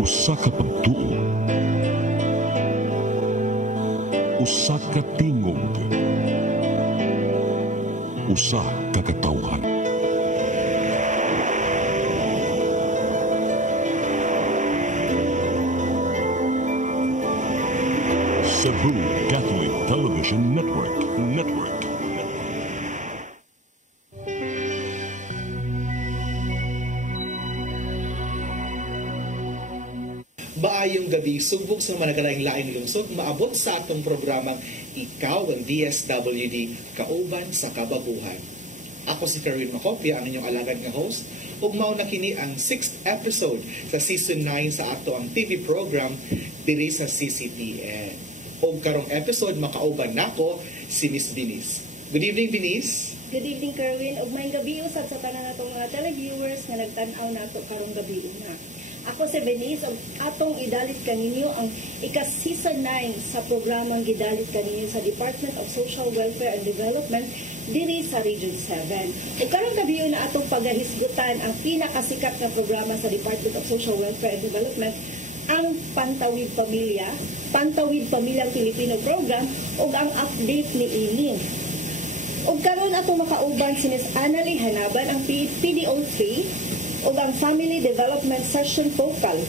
Usa ka pagtuo, usa ka tingog, usa ka katawhan. Cebu Catholic Television Network. Maayong gabi, sugbog sa managalang laing lungsod, maabot sa atong programang Ikaw ang DSWD, Kauban sa Kababuhan. Ako si Kerwin Macopia, ang inyong alagad nga host, ug mao na kini ang 6th episode sa Season 9 sa ato ang TV program diri sa CCTN. Ug karong episode makauban nako si Miss Binis. Good evening, Binis. Good evening, Kerwin. Ug may gabi usab sa tanan natong mga televiewers nga nagtan-aw nato karong gabi una. Ako si Benice, atong idalit kaninyo ang ika-season 9 sa programang gidalit kaninyo sa Department of Social Welfare and Development diri sa Region 7. Ug karong gabi na atong pagahisgutan ang pinakasikat na programa sa Department of Social Welfare and Development, ang Pantawid Pamilyang Pilipino Program ug ang update ni ini. Ug karon atong makauban si Ms. Annalie Hanaban, ang PDO3 ug ang Family Development Session Focal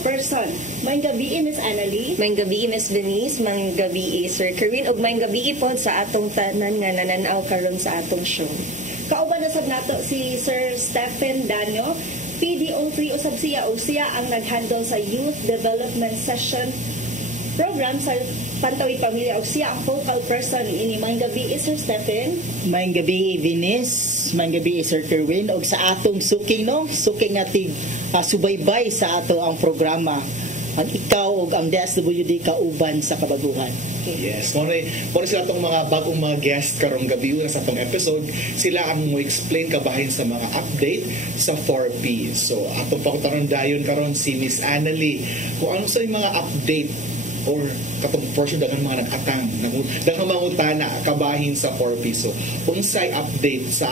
Person. May gabi Ms. Annalie. May gabi Ms. Denise, may gabi Sir Kerwin, ug may gabi pod sa atong tanan nga nananaw karon sa atong show. Kauban na sad nato si Sir Stephen Danyo, PDO3 usab siya ang nag-handle sa Youth Development Session Program sa Pantawid Pamilya ug siya ang focal person ini. May gabi Sir Stephen. May gabi Venice, may gabi Sir Kerwin, ug sa atong suking nating subaybay sa ato ang programa ang Ikaw ug ang DSWD Kauban sa Kababuhan. Yes, kung sila itong mga bagong mga guest karong gabi una sa itong episode, sila ang mo explain kabahin sa mga update sa 4P. So, atong pakutaron dayon karon si Miss Annalie kung ano sa mga update or katong portion daghang mga nag-atang daghang mga utana kabahin sa 4P. So, unsay update sa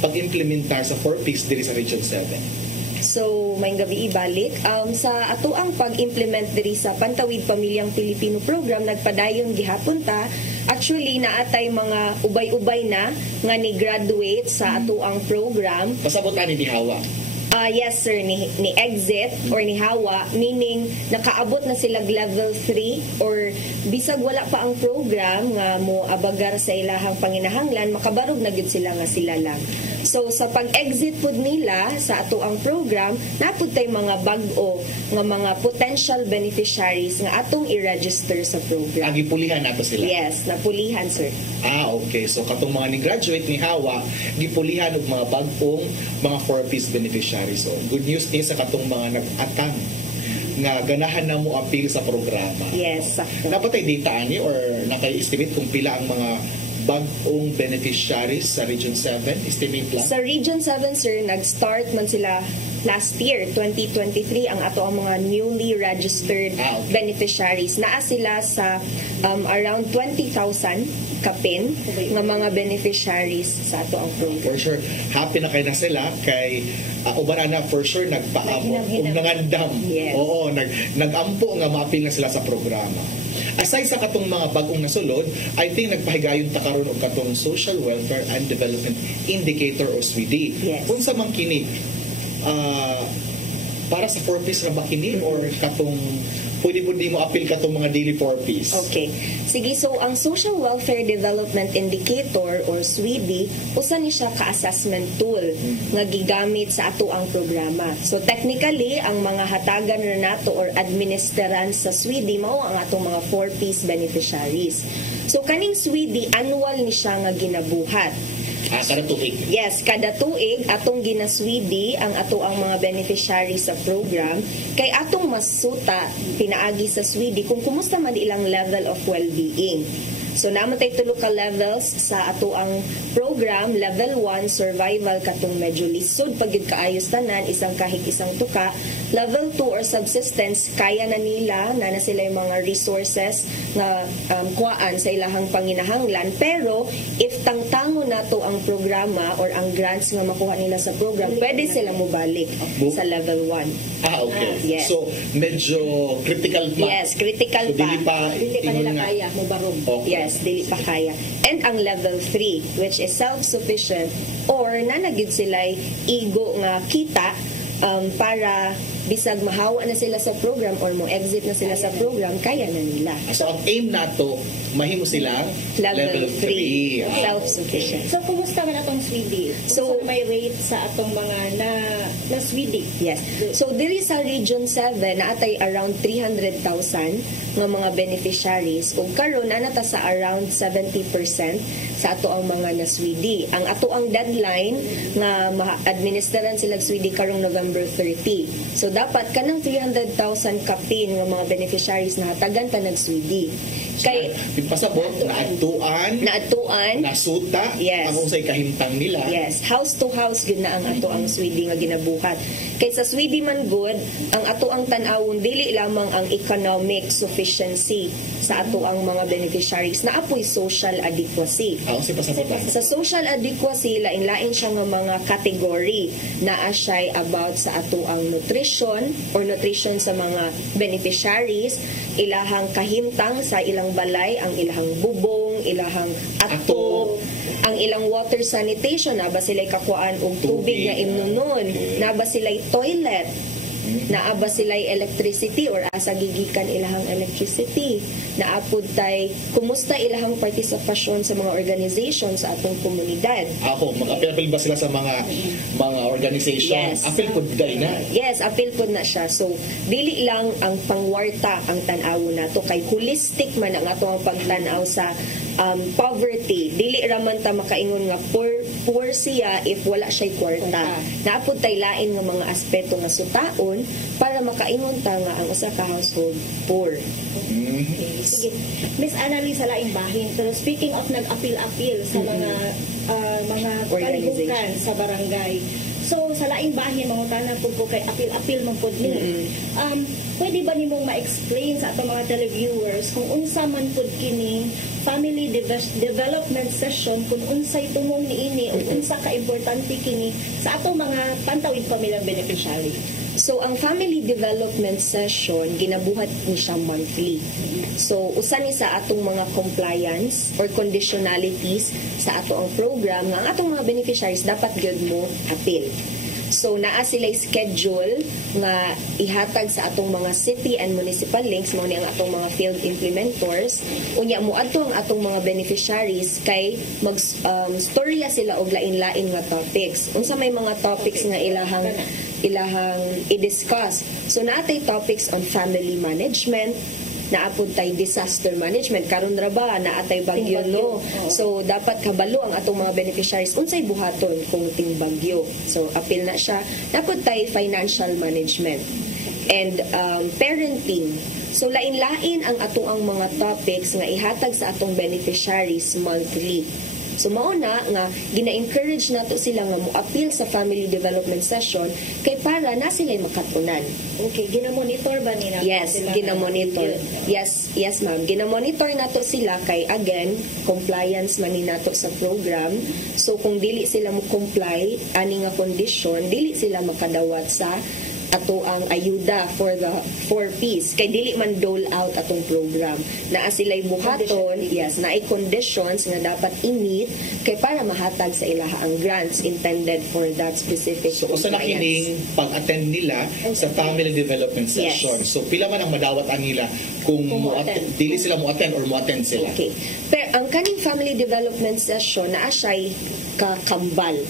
pag-implementar sa 4Ps diri sa Region 7? So, may gabi ibalik. Sa ato ang pag-implement diri sa Pantawid Pamilyang Pilipino Program, nagpadayon gihapon ta. Actually, naatay mga ubay-ubay na nga ni-graduate sa ato ang program. Pasabutan ni Hawa. Yes sir, ni exit or ni hawa, meaning nakaabot na sila level 3 or bisag wala pa ang program nga mo abagar sa ilahang panginahanglan, makabarog na gyud sila nga sila lang. So sa pag-exit pud nila sa ato ang program, napud tay mga bag-o nga mga potential beneficiaries nga atong i-register sa program. Gipulihan nato sila? Yes, napulihan sir. Okay. So katong mga ni-graduate ni hawa, gipulihan og mga bag-ong mga 4Ps beneficiaries. So, good news ni sa katong mga nag-atang nga ganahan na mo appeal sa programa. Yes. Napatay data ani or naka-estimate kung pila ang mga bag-ong beneficiaries sa Region 7? Estimate lang? Sa Region 7, sir, nag-start man sila last year, 2023, ang ato ang mga newly registered beneficiaries. Naa sila sa around 20,000 kapin nga mga beneficiaries sa ato ang program. For sure, happy na kayo na sila kay uban na for sure nagpaabot ug nangandam. Yes. Oo, nagampo nga ma-appeal na sila sa programa. Aside sa katong mga bagong nasulod, I think nagpahigayon ta karon og katong Social Welfare and Development Indicator o SWD. Yes. Unsa man kini? Para sa 4Ps ra ba kini or katong pwede mo di mo appeal katong mga daily 4Ps? Okay. Sige, so ang Social Welfare Development Indicator or SWD, usa ni siya ka-assessment tool nga gigamit sa ato ang programa. So technically, ang mga hatagan na nato or administeran sa SWD mao ang atong mga 4Ps beneficiaries. So kaning SWD, annual ni siya nga ginabuhat. Kada tuig? Yes, kada tuig atong ginaswidi ang ato ang mga beneficiaries sa program kay atong masuta pinaagi sa swidi kung kumusta man ilang level of well-being. So naman tayo tulo ka levels sa ato ang program. Level 1 survival katong medyo lisod pag yun kaayos tanan, isang kahig isang tuka. Level 2 or subsistence, kaya na nila na sila yung mga resources nga kuhaan sa ilahang panginahanglan, pero if tangtango na to ang programa or ang grants nga makuha nila sa program, pwede sila mubalik sa level 1. Okay. Yes. So, medyo critical pa. Yes, critical So, dili pa Dili pa nila ingon nga. kaya mo barong. Okay. Yes, dili pa kaya. And ang level 3, which is self-sufficient, or nanagid sila igo nga kita para bisag mahawa na sila sa program or mo exit na sila sa program, kaya na nila. So, ang aim nato, mahimo sila Level 3, 3. self-sufficient. So, kumusta man atong Swede? So, So, may rate sa atong mga na Swede? Yes. So, diri sa Region 7, naatay around 300,000 nga mga beneficiaries. Ug karon nata sa around 70% sa ato ang mga naswidi. Ang ato ang deadline nga ma-administeran sila Swede karong November 30. So, dapat kanang 300,000 kapin nga mga beneficiaries na hatagan ta nag-Swede. Kay Pasabot, naatuan, naatuan, nasuta, Yes. ang unsay kahimtang nila. yes, house to house gyud na ang ato ang Swede nga ginabuhat. Kay sa Swede man good, ang ato ang tan-awon dili lamang ang economic sufficiency sa ato ang mga beneficiaries, na apoy social adequacy. Unsay pasabot. Sa social adequacy, lain-lain siya nga mga category na siya about sa ato ang nutrition or nutrition sa mga beneficiaries, ilahang kahimtang sa ilang balay, ang ilahang bubong, ilahang atop, ang ilang water sanitation, na ba sila'y kakuan og tubig nga imnunon, na ba sila'y toilet, naa ba sila'y electricity or asa gigikan ilahang electricity, naapod tay kumusta ilahang partisipasyon sa mga organization sa atong komunidad. Ako, mag-apil ba sila sa mga organization? Yes. Apil po day na. Yes, appeal po na siya. So, dili lang ang pangwarta ang tanaw nato, kay holistic man ang ato ang pagtanaw sa poverty. Dili raman ta makaingon nga poor siya if wala siya'y kwarta. Naapod tay lain nga mga aspeto nga sutaon para makaingon ta nga ang usa ka household poor. Sige. Miss Annalise, sa laing bahin. Pero speaking of nag-apil-apil sa mga Organization. kalibukan sa barangay. So, sa laing bahin, mangutana po kay apil-apil man po ni. Pwede ba nimong ma-explain sa atong mga televiewers kung unsa man po kining family development session, kung unsay tumong niini o unsa ka importante kini sa atong mga pantawid pamilyang beneficiary? So, ang family development session, ginabuhat ni siya monthly. So, usa ni sa atong mga compliance or conditionalities sa ato ang program, nga ang atong mga beneficiaries dapat gyud mo appeal. So, naa sila'y schedule nga ihatag sa atong mga city and municipal links, mao ni ang atong mga field implementors. Unya mo ato ang atong mga beneficiaries kay storya sila og lain-lain nga topics. Unsa may mga topics nga ilahang i-discuss. So, naatay topics on family management, naapod tay disaster management, karon ra ba naatay bagyo no, so dapat kabalo ang atong mga beneficiaries unsay buhaton kung ting bagyo. So apil na siya. Dapat tay financial management and parenting. So lain-lain ang atong ang mga topics nga ihatag sa atong beneficiaries monthly. So mao na nga gina-encourage nato sila nga mo-appeal sa family development session kay para na sila makatunan. Okay, gina-monitor ba nila? Yes, sila gina-monitor. na- Yes, ma'am. Gina-monitor nato sila kay again, compliance man ni nato sa program. So kung dili sila mo comply ani nga condition, dili sila makadawat sa ato ang ayuda for the 4Ps. Kay dili man dole out atong program. Naa sila'y buhaton, yes, naay conditions nga dapat i-meet kay para mahatag sa ilaha ang grants intended for that specific So, usa na compliance. kining pag-attend nila sa family development session. Yes. So, pila man ang madawat ang nila kung dili sila mo-attend or mo-attend sila. Okay. Pero ang kaning family development session naa siya'y kakambal.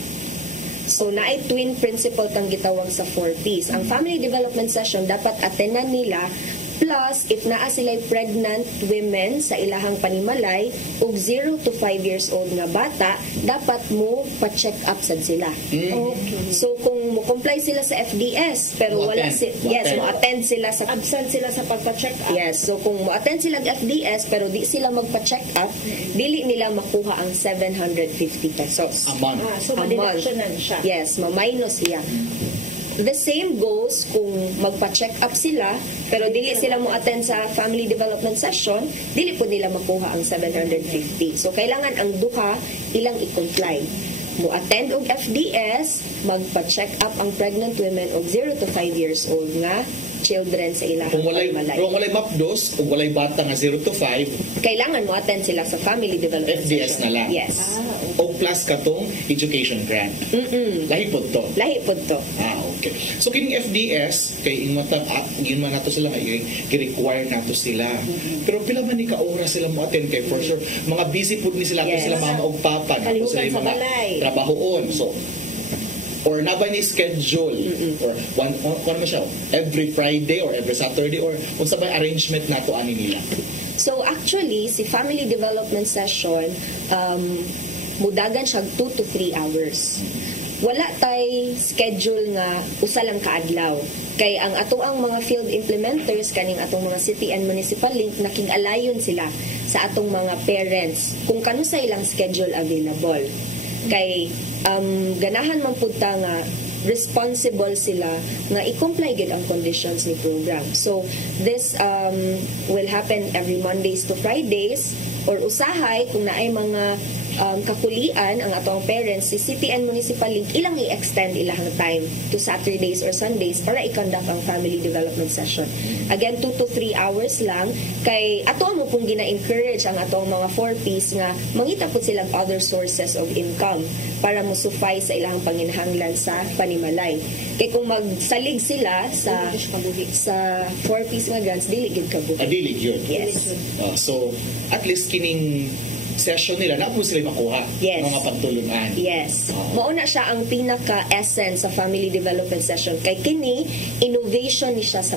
So, naay twin principle tang gitawag sa 4Ps. Ang family development session, dapat attenan nila Plus, if naa sila'y pregnant women sa ilahang panimalay ug 0 to 5 years old nga bata, dapat mo pa-check up sad sila. Okay. So kung mo comply sila sa FDS pero Mo wala attend. mo attend sila sa Absent sila sa pagpa-check up. Yes, so kung mo-attend sila ng FDS pero di sila magpa-check up, dili nila makuha ang 750 pesos. A month. So A ma-deductionan siya. Yes, ma-minus siya. The same goes kung magpa-check up sila pero dili sila mo attend sa family development session, dili po nila makuha ang 750. So kailangan ang duha ilang i-comply. Mo attend og FDS, magpa-check up ang pregnant women og 0 to 5 years old nga children sa ilahang Kung walay mapdos, kung walay bata nga 0 to 5, kailangan mo attend sila sa family development FDS session. na lang. Yes. O plus katong education grant. Lahi po to. Lahi po to. Okay. So kining FDS kay ing mata yun man nato sila kay gi-require nato sila. Pero pila man ni ka oras sila mo attend kay for sure mga busy pud ni sila kung Yes. sila mama ug papa na Kalihukan sila yung sa mga balay. trabahoon. So or na ba ni schedule or one mo siya every Friday or every Saturday or unsa ba arrangement nato ani nila. So actually, si family development session, mudagan siya 2 to 3 hours. Wala tay schedule nga usa lang kaadlaw. Kay ang ato ang mga field implementers kaning atong mga city and municipal link nakig-alayon sila sa atong mga parents kung kano sa ilang schedule available. Kay ganahan man pud ta nga responsible sila nga i-comply gid ang conditions ni program. So this will happen every Mondays to Fridays or usahay kung naay mga kakulian ang atong parents, si City and Municipal Link ilang i-extend ilahang time to Saturdays or Sundays para i-conduct ang family development session. Again, 2 to 3 hours lang. Kay ato mo pong gina-encourage ang atong mga 4Ps nga mangita po silang other sources of income para mo suffice sa ilang panginahanglan sa panimalay. Kay kung magsalig sila sa 4Ps nga grants, dili gid kabuhi. Adili yun. Yes. So at least kining session nila na po sila makuha Yes. mga pagtulungan. Yes. Mauna siya ang pinaka-essence sa family development session. Kay kini, innovation ni siya sa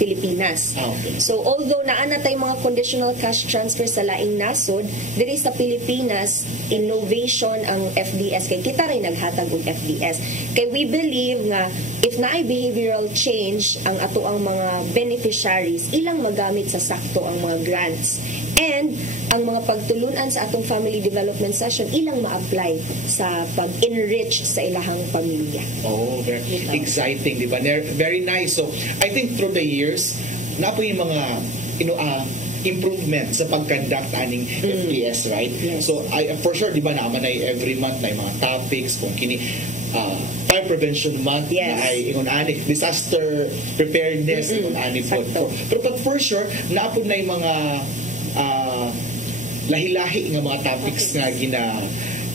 Pilipinas. Okay. So, although naana tay mga conditional cash transfer sa laing nasod, diri sa Pilipinas, innovation ang FDS. Kay kita rin naghatag og FDS. Kay we believe nga, if naay behavioral change ang ato ang mga beneficiaries, ilang magamit sa sakto ang mga grants. And ang mga pagtulunan sa atong family development session ilang ma-apply sa pag-enrich sa ilahang pamilya. Oh, very exciting, di ba? Very nice. So, I think through the years, na po yung mga improvement sa pag-conduct aning FDS, right? Yes. So, for sure, di ba, naman ay every month na yung mga topics, kung kini fire prevention month Yes. na ay ingon-ani, disaster preparedness, ingon-ani po. Sakto. Pero for sure, naapod na yung mga lahi-lahi nga mga topics nga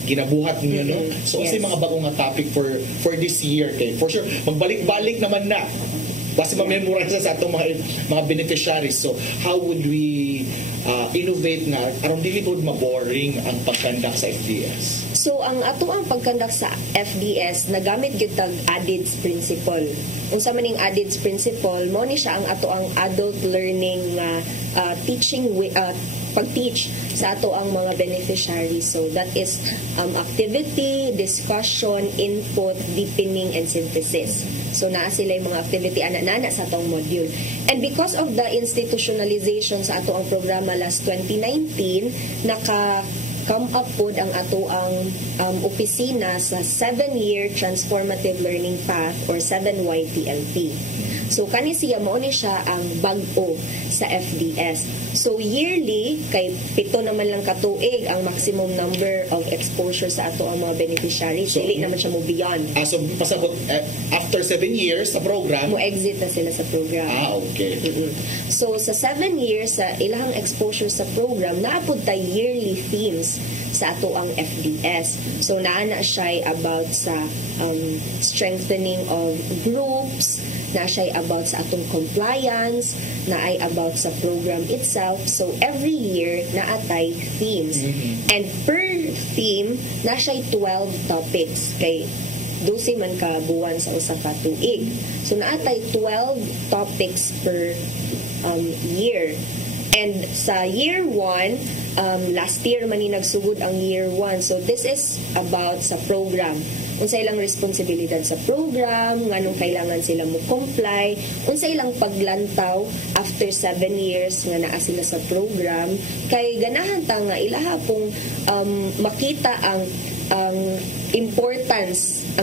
ginabuhat ninyo, no? So, Yes. mga bagong nga topic for this year, kay for sure, magbalik-balik naman na. Kasi ma-memorize sa atong mga beneficiaries. So, how would we innovate na aron dili pod maboring ang pagkandak sa FDS? So, ang ato ang pagkandak sa FDS, nagamit gyud tag ADIDS principle. Unsa man ning ADIDS principle, mo ni siya ang ato ang adult learning pag-teach sa ato ang mga beneficiaries. So, that is activity, discussion, input, deepening, and synthesis. So, naa sila yung mga activity ana-ana sa atong module. And because of the institutionalization sa ato ang programa last 2019, come up pod ang ato ang opisina sa 7-year transformative learning path or 7YTLP. So kani siya mao ni siya ang bag-o sa FDS. So yearly kay 7 naman lang katuig ang maximum number of exposure sa ato ang mga beneficiaries. Dili naman siya mo beyond. So pasabot after 7 years sa program. Mo exit na sila sa program. Okay. So sa 7 years sa ilahang exposure sa program, naapod tay yearly themes sa ato ang FDS. So naana siya about sa strengthening of groups, na siya about sa atong compliance, na ay about sa program itself. So every year naatay themes. And per theme na siya 12 topics kay 12 man ka buwan sa usa ka tuig. So naatay 12 topics topics per year. And sa year 1, last year man ni nagsugod ang year 1. So this is about sa program. Unsa ilang responsibilidad sa program, nganong kailangan sila mo comply, unsa ilang paglantaw after 7 years nga naa sila sa program, kay ganahan ta nga ilaha pong makita ang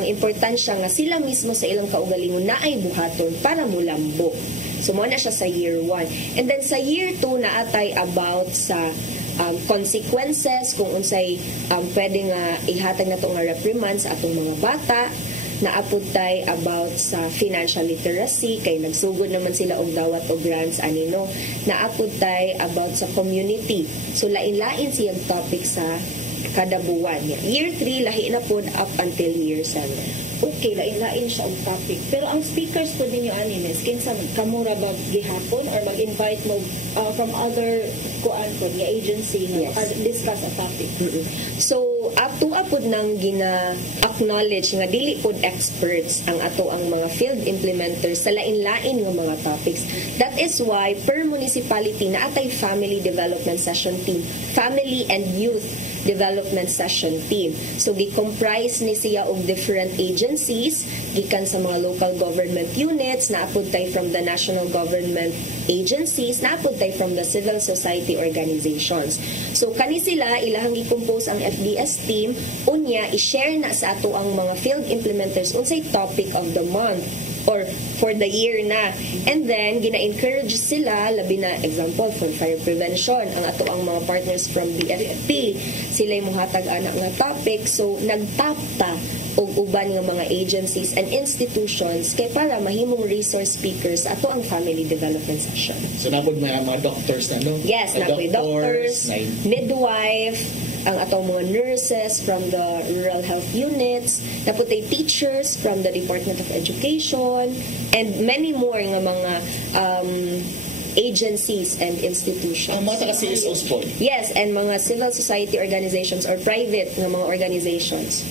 importansya nga sila mismo sa ilang kaugalingon na ay buhaton para mulambok. So, mo na siya sa year 1. And then, sa year 2, naatay about sa consequences, kung unsay pwede nga ihatag na itong reprimands sa atong mga bata. Naapod tayo about sa financial literacy, kay nagsugod naman sila og dawat o grants, anino. Naapod tayo about sa community. So, lain-lain siyang topic sa kada buwan. Year 3, lahi na po up until year 7. Okay, lain-lain siya ang topic. Pero ang speakers po ninyo, Miss, kinsa kamura ba gihapon or mag-invite mo from other kuan po, nga agency nga discuss a topic? So, apod nang gina-acknowledge nga dili pod experts ang ato ang mga field implementers sa lain-lain nga mga topics. That is why per municipality naatay family development session team, family and youth development session team. So, gi-comprise ni siya og different agencies, gikan sa mga local government units, naapod tayo from the national government agencies, naapod tayo from the civil society organizations. So, kani sila, ilahang i-compose ang FDS team, unya, i-share na sa ato ang mga field implementers unsay topic of the month or for the year na. And then, gina-encourage sila, labi na example for fire prevention, ang ato ang mga partners from BFP, sila'y muhatag anak nga topic. So, nagtapta og uban nga mga agencies and institutions kay para mahimong resource speakers ato ang family development session. So, napod mga doctors na, no? Yes, napoy doctors, midwife, ang atong mga nurses from the rural health units, naputay teachers from the Department of Education, and many more nga mga agencies and institutions. Ang mga taga-CSOs po? Yes, and mga civil society organizations or private nga mga organizations.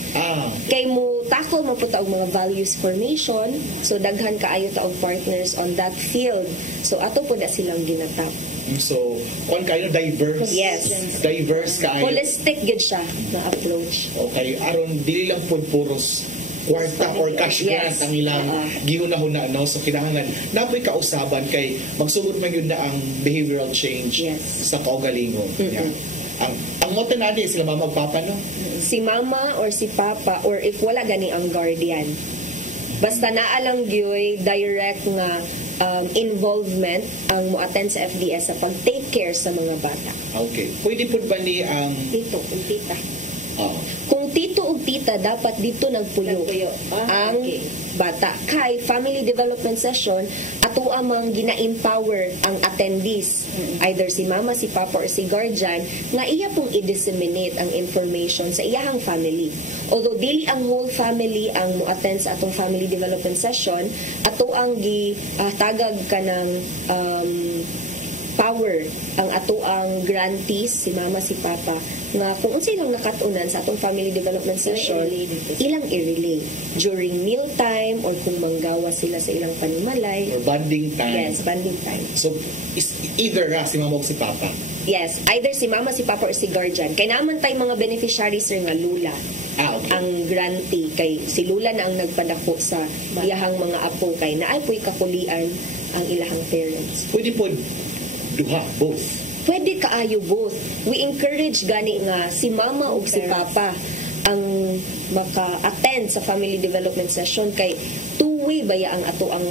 Kay mo tackle mo po ta og mga values formation, so daghan kaayo ta og partners on that field. So ato po na silang ginatap. So, kung kayo diverse. Yes. Diverse kayo. Holistic gid siya na approach. Okay, aron dili lang po puros kwarta or cash grant ang ilang gihuna-huna, no? So, kinahanglan napoy kausaban kay magsugod man yun na ang behavioral change sa kaugalingon. Ang motto natin sila mama papa, no? Si mama or si papa or if wala gani ang guardian. Basta naalang gyoy direct nga involvement ang mo-attend sa FDS sa pag-take care sa mga bata. Okay. Pwede po ba ni ang tito o tita? Kung tito o tita, dapat dito nagpuyo ang bata. Kay family development session, ato amang gina-empower ang attendees, either si mama, si papa, or si guardian, nga iya pong i-disseminate ang information sa iyahang family. Although dili ang whole family ang mo-attend sa atong family development session, ato ang tagag ka ng power ang ato ang grantees, si mama, si papa, nga kung unsa ilang nakatunan sa atong family development session, ilang i-relay during meal time or kung manggawa sila sa ilang panimalay. Or bonding time. Yes, bonding time. So, either si mama o si papa? Yes, either si mama, si papa, or si guardian. Kay naman tayo mga beneficiaries sir nga lula. Okay. Ang grantee kay si lula na ang nagpadako sa iyahang mga apo kay naay po'y kakulian ang ilahang parents. Pwede po duha, both. Pwede kaayo both. We encourage gani nga si mama o si papa ang maka-attend sa family development session kay two-way baya ang ato ang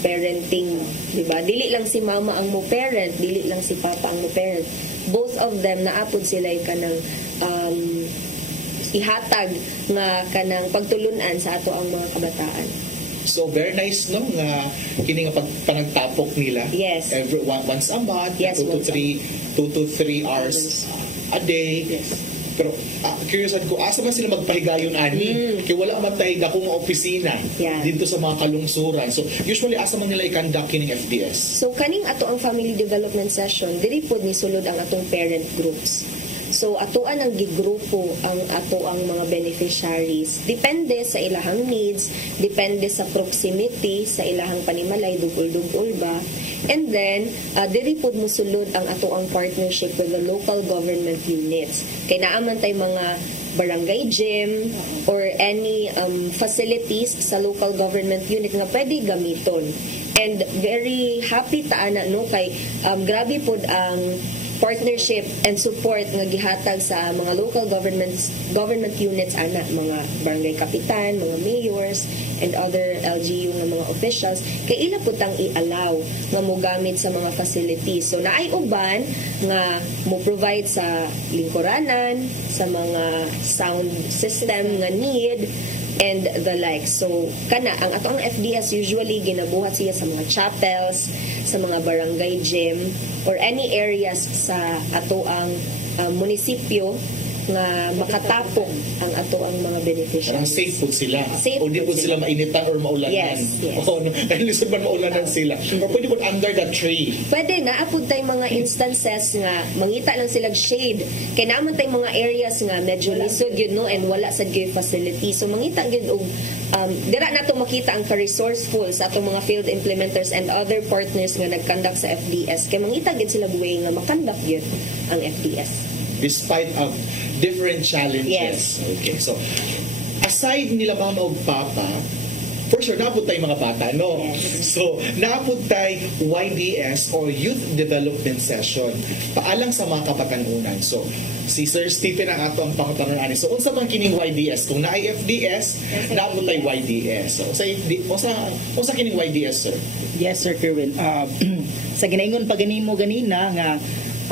parenting, di ba? Dili lang si mama ang mo parent, dili lang si papa ang mo parent. Both of them naapod sila kanang ihatag nga kanang pagtulunan sa ato ang mga kabataan. So, very nice, no? Nga, kini nga panagtapok nila. Yes. Once a month, yes, 2 to 3 hours a day. Yes. Pero, curious ko, asa man sila magpahigayon, ani? Kaya wala man tayo akong opisina dito sa mga kalungsuran. So, usually, asa man nila i-conduct kining FDS? So, kaning ato ang family development session, diri pod ni sulod ang atong parent groups. So atuan ang gigrupo ang ato ang mga beneficiaries. Depende sa ilahang needs, depende sa proximity sa ilahang panimalay, dugol-dugol ba. And then, diri pod musulod ang ato ang partnership with the local government units. Kay naaman tay mga barangay gym or any facilities sa local government unit nga pwede gamiton. And very happy ta ana no kay grabe pod ang partnership and support nga gihatag sa mga local government units ana, mga barangay kapitan, mga mayors and other LGU nga mga officials kay ila putang i-allow nga mo gamit sa mga facilities. So naay uban nga mo provide sa lingkuranan, sa mga sound system nga need and the like. So kana ang ato ang FDS usually ginabuhat siya sa mga chapels, sa mga barangay gym or any areas sa ato ang munisipyo nga makatapok ang ato ang mga Parang beneficiaries. safe po sila. Safe O di po po sila mainitan or maulanan. Yes, yes. O, no? Dahil lisod man maulanan sila. Or pwede po under the tree. Pwede na apud tay mga instances nga mangita lang silang shade. Kay naman tay mga areas nga medyo lisod yun no and wala sad gyud facility. So mangita gyud og dira nato makita ang ka-resourceful sa atong mga field implementers and other partners nga nag-conduct sa FDS. Kay mangita gyud sila way nga makandak gyud ang FDS. Despite of different challenges. Yes. Okay, so aside nila mama o papa, for sure, naapod tayo mga bata, no? Yes. So, naapod tayo YDS or Youth Development Session. Paalang sa mga kapatanunan. So, si Sir Stephen ang ato ang pangatanunan. So, unsa bang kining YDS? Kung na FDS, naapod tayo YDS. So, unsa kining YDS, sir? Yes, Sir Kerwin. Sa ginaingon pa ganimo ganina nga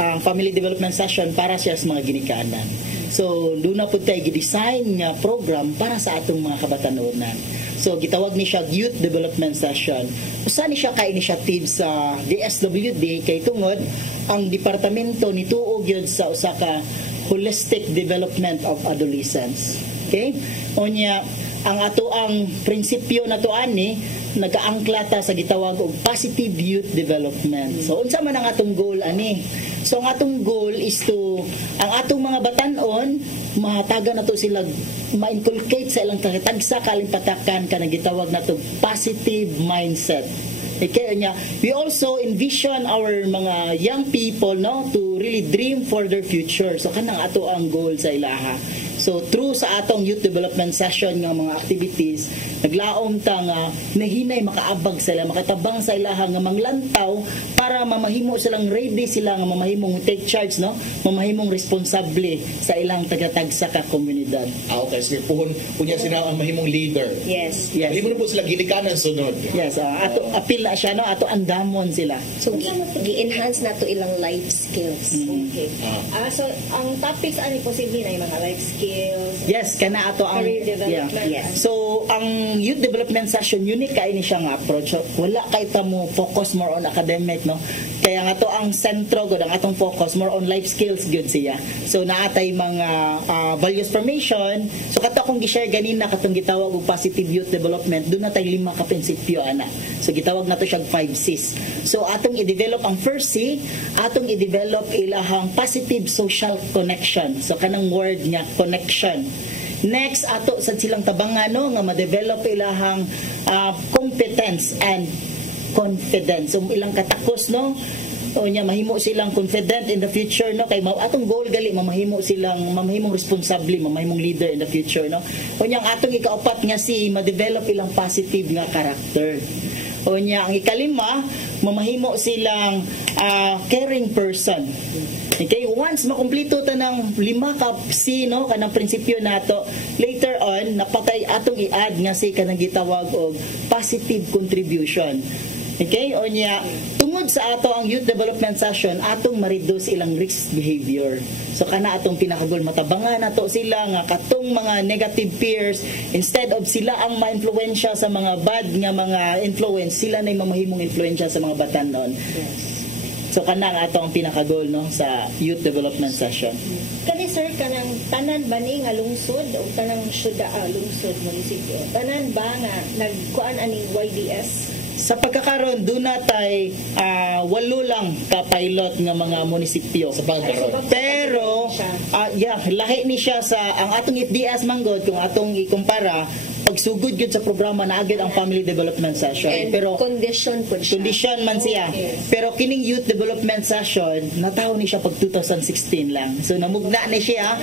ang family development session para siya sa mga ginikanan. So, doon na po tayo gidesign nga program para sa atong mga kabatanunan. So, gitawag ni siya Youth Development Session. Usa ni siya ka-initiative sa DSWD kay tungod ang departamento nituog yun sa usa ka holistic development of adolescents. Okay? Unya, ang ato ang prinsipyo na to ani nagaangklata sa gitawag og positive youth development. So unsa man ang atong goal ani? So ang atong goal is to ang atong mga batan-on mahatagan nato sila ma-inculcate sa ilang tagsa kalimpatakan kanang gitawag nato positive mindset. Okay, we also envision our mga young people no to really dream for their future. So kanang ato ang goal sa ilaha. So through sa atong youth development session nga mga activities, naglaom ta nga nahinay makaabag sila, makatabang sa ilaha nga manglantaw para mamahimo silang ready sila nga mamahimong take charge no, mamahimong responsable sa ilang tagatag sa ka komunidad. Okay, so punya sila ang mahimong leader. Yes. Yes. Hindi mo na po sila ginikanan sunod. Yes, ato apil na siya no, ato andamon sila. So gi-enhance nato ilang life skills. Okay. So, ang topics ani posible na yung mga life skills. Yes, kana ato ang Career development. Yes. So ang youth development session unique kay ni siya nga approach. So, wala kay ta mo focus more on academic no. Kaya nga to ang sentro gud ang atong focus more on life skills gyud siya. So naatay mga values formation. So kato akong gi-share ganina katong gitawag og positive youth development, doon na tay 5 ka prinsipyo ana. So gitawag nato siya 5 C's. So atong i-develop ang first C, atong i-develop ilahang positive social connection. So kanang word niya connection. Next ato sa silang tabangan no nga ma-develop ilahang competence and confidence. So ilang katakos no o nya mahimo silang confident in the future no kay atong goal gali mamahimo silang mamahimong responsable mamahimong leader in the future no o nya ang atong ikaapat nga si ma-develop ilang positive nga character o nya ang ikalima mamahimo silang caring person. Okay, once makumpleto ta ng 5 ka C no kanang prinsipyo nato, later on napatay atong i-add nga si kanang gitawag og positive contribution. Okay, o niya tungod sa ato ang youth development session atong ma-reduce ilang risk behavior. So kana atong pinakagol matabangan nato sila nga katong mga negative peers instead of sila ang ma-influensya sa mga bad nga mga influence, sila na mamahimong influensya sa mga batanon. Yes. So kana nga ato ang pinakagol no sa youth development session. Kani sir, kanang tanan ba ni nga lungsod o tanang syudad lungsod munisipyo? Tanan ba nga nagkuan aning YDS? Sa pagkakaroon, doon natay 8 lang ka-pilot nga mga munisipyo. Sa pagkaroon. Pero, lahi ni siya sa, ang atong FDS manggod, kung atong ikumpara, pagsugod yun sa programa na agad ang family development session. And Pero condition po siya. condition man siya. Pero kining youth development session, nataw ni siya pag 2016 lang. So namugna ni siya,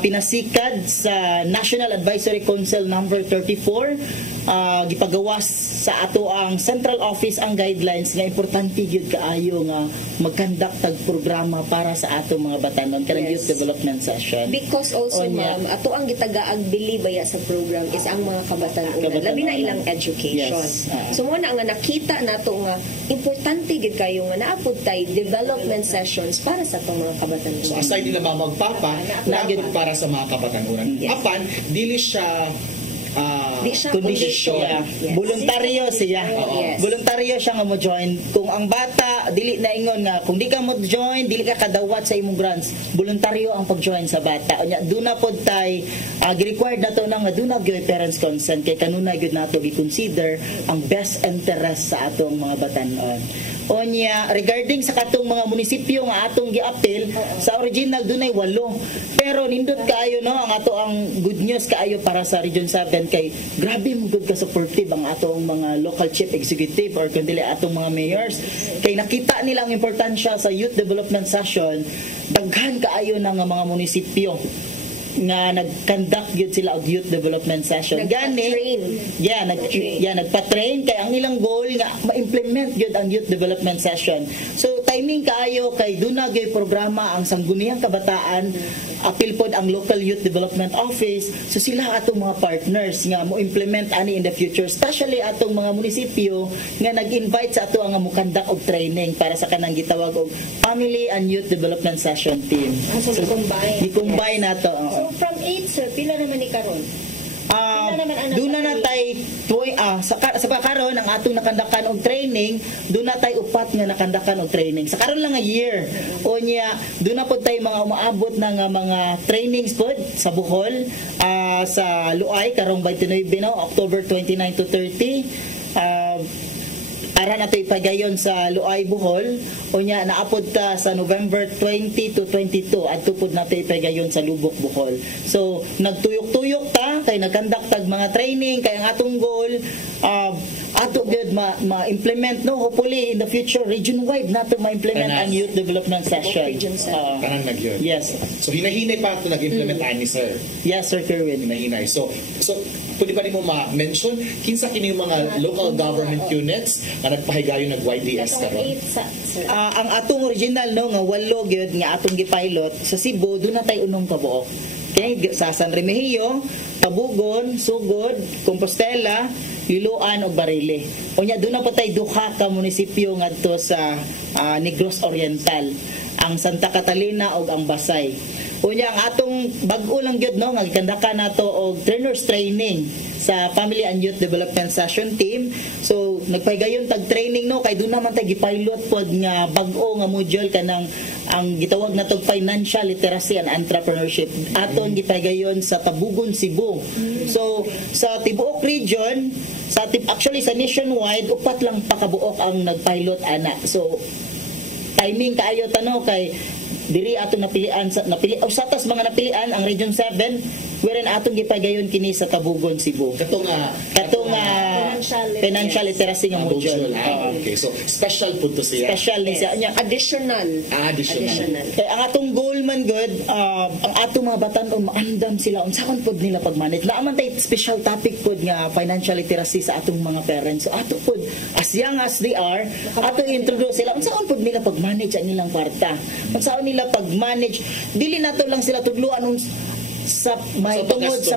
pinasikad sa National Advisory Council number 34, gipagawas sa ato ang central office ang guidelines nga importante gyud kaayo nga mag-conduct tag programa para sa ato mga batanon kanang youth development session. Because also, ma'am, ato ang gitagaag bilibaya sa program is ang mga kabatanunan. Labi na ilang education. Yes. So, muna nga nakita nato nga importante gid kayo nga naapod tay development sessions para sa itong mga kabatanunan. So aside nila magpapa, nagid para sa mga kabatanunan. Yes. Apan, dili siya Di siya Kondisyon. Yes. Voluntaryo siya. Yes. Voluntaryo siya nga mo join. Kung ang bata dili na ingon nga kung di ka mo join, dili ka kadawat sa imong grants. Voluntaryo ang pag-join sa bata. Unya duna pod tay gi-required nato na nga duna gyud parents consent kay kanunay gyud nato gi-consider ang best interest sa atong mga batan-on. Onya regarding sa katong mga munisipyo nga atong gi-appeal, sa original dunay 8. Pero nindot kaayo no ang ato ang good news kaayo para sa Region 7 kay grabe mo good ka supportive ang atong mga local chief executive or kundi atong mga mayors kay nakita nila ang importansya sa youth development session. Daghan kaayo na nga mga munisipyo nga nag-conduct yun sila og youth development session. Nagpa-train. Nagpa-train kay ang ilang goal nga ma-implement yun ang youth development session. So timing kaayo kay duna gyud programa ang sangguniang kabataan, apil pod ang local youth development office. So sila atong mga partners nga mo implement ani in the future, especially atong mga munisipyo nga nag-invite sa ato nga mo conduct og training para sa kanang gitawag og family and youth development session team. So, I-combine nato. So, from 8, sir, pila naman ni karon? Doon na natay sa pagkaroon ang atong nakandakan og training, doon na tay upat nga nakandakan og training sa karon lang nga year. O niya doon na pod tay mga umaabot na nga mga trainings pod sa Bohol, sa Luay karong 29 no, October 29 to 30. Ara nato ipagayon sa Luay, Bohol. O niya naapod ta sa November 20 to 22 adto pod nato ipagayon sa Lubok, Bohol. So nagtuyok-tuyok ta kay nagkandak tag mga training kay ang atong goal ato gyud ma-implement no, hopefully in the future region wide nato ma-implement ang youth development session. Kanang nagyod. Yes. So hinahinay pa ato nag-implement ani sir. Yes, Sir Kerwin. Hinahinay. So pwede pa nimo ma-mention kinsa kini yung mga local government units na nagpahigayon nag-YDS karon? 8 sa, sir. Ang atong original no nga 8 gyud nga atong gipilot sa Cebu do na tay unong kabuok. Kay sa San Remigio, Tabugon, Sugod, Compostela, Liloan ug Barile. Unya do na pa tay duha ka munisipyo ngadto sa Negros Oriental, ang Santa Catalina ug ang Basay. Unya ang atong bag-o lang gyud no nga gikandaka nato og trainers training sa Family and Youth Development Session Team. So nagpahigayon tag training no kay doon naman tay gipilot pod nga bag-o nga module kanang ang gitawag natog financial literacy and entrepreneurship. Aton gipahigayon sa Tabugon, Cebu. So sa tibuok region, actually sa nationwide upat lang pakabuok ang nagpilot ana. So timing kaayo tano kay diri atong napilian sa tas mga napilian ang Region 7 wherein atong gipagayon kini sa Tabugon, Cebu. Katong financial literacy nga module. Okay, so special pud to siya. Special ni siya. Additional. Kay ang atong goal man good, ang atong mga batan-on maandam sila unsaon pod nila pag-manage. Naaman tay special topic pod nga financial literacy sa atong mga parents. So ato pod as young as they are, ato introduce sila unsaon pod nila pag-manage ang ilang kwarta. Unsaon nila pag-manage, dili nato lang sila tudluan may tungod sa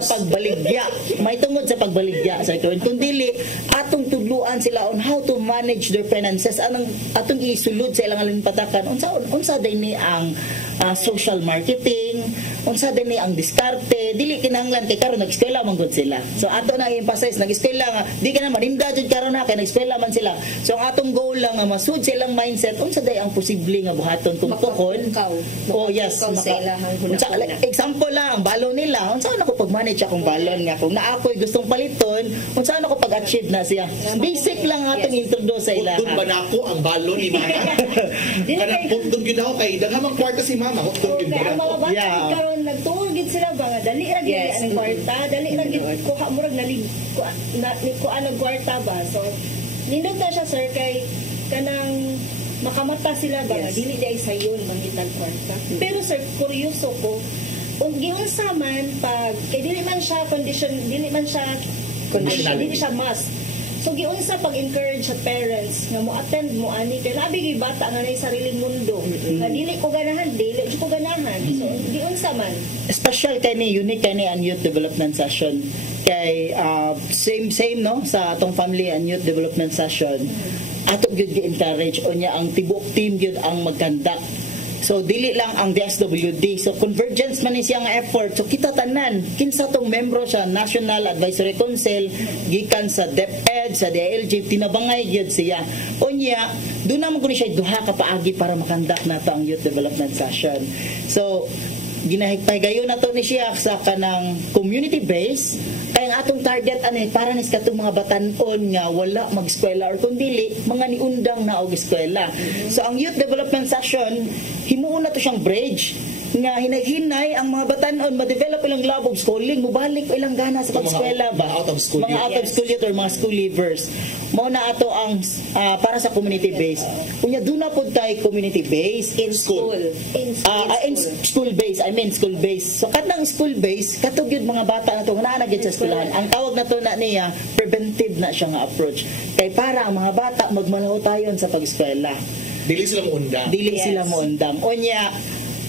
pagbaligya sa ito. Kung dili atong tudluan sila on how to manage their finances, anong atong isulod sa ilang alinpatakan unsa dinhi ang social marketing, unsa dinhi ang diskarte, dili kinahanglan kay karon nag-eskwela man gud sila. So ato na i-emphasize nag-eskwela nga di ka na maninda jud karon na kay nag-eskwela man sila. So ang atong goal goal lang nga masud sa ilang mindset unsa day ang posible nga buhaton kung tukon. Oh yes, sa ilahang hunahuna. Example lang ang balon nila. Unsa na ko pag-manage akong balon nga kung naa ako'y gustong paliton, unsa na ko pag-achieve na siya. Basic lang atong introduce sa ilaha. Hutdon ba nako ang balon ni mama? Kanang hutdon gyud ako kay daghamang kwarta si mama, hutdon gyud Okay, ang mga ba? bata karon nagtuol gid sila ba nga dali ra gid ang kwarta, dali ra gid kuha murag nalig kuha ang kwarta ba. So nindot na siya sir kay kanang makamata sila ba nga dili day sayon mangitag kwarta. Pero sir kuryoso ko ug giunsa man pag kay dili man siya dili siya must. So giunsa pag-encourage sa parents nga mo attend mo ani kay labi gyud bata nga nay sariling mundo. Nga dili ko ganahan, So giunsa man. Special kani unique kani ang youth development session kay same no sa atong family and youth development session. Ato gyud gi-encourage unya ang tibuok team gyud ang mag-conduct. So dili lang ang DSWD. So convergence man ni siya nga effort. So kita tanan kinsa tong membro sa National Advisory Council gikan sa DepEd sa DILG tinabangay gyud siya. Unya do na mo siya duha ka paagi para makandak nato ang youth development session. So ginahigpay na to ni siya sa kanang community base kay ang atong target ani para nis katong mga batan-on nga wala mag-eskwela or kundi mga niundang na og eskwela. So ang youth development session himuon na to siyang bridge nga hinay-hinay ang mga batan-on ma-develop ilang love of schooling, mubalik ilang gana sa pag-eskwela ba? Mga out of school youth or mga school leavers. Mao na ato ang para sa community base. Unya do na pud tay community base in school. In school base. I mean school base. So katang school base katog yun mga bata na to nga na gyud sa eskwelahan. Ang tawag na to na niya preventive na siya nga approach. Kay para ang mga bata magmalahotayon sa pag-eskwela. Dili sila muundang. Unya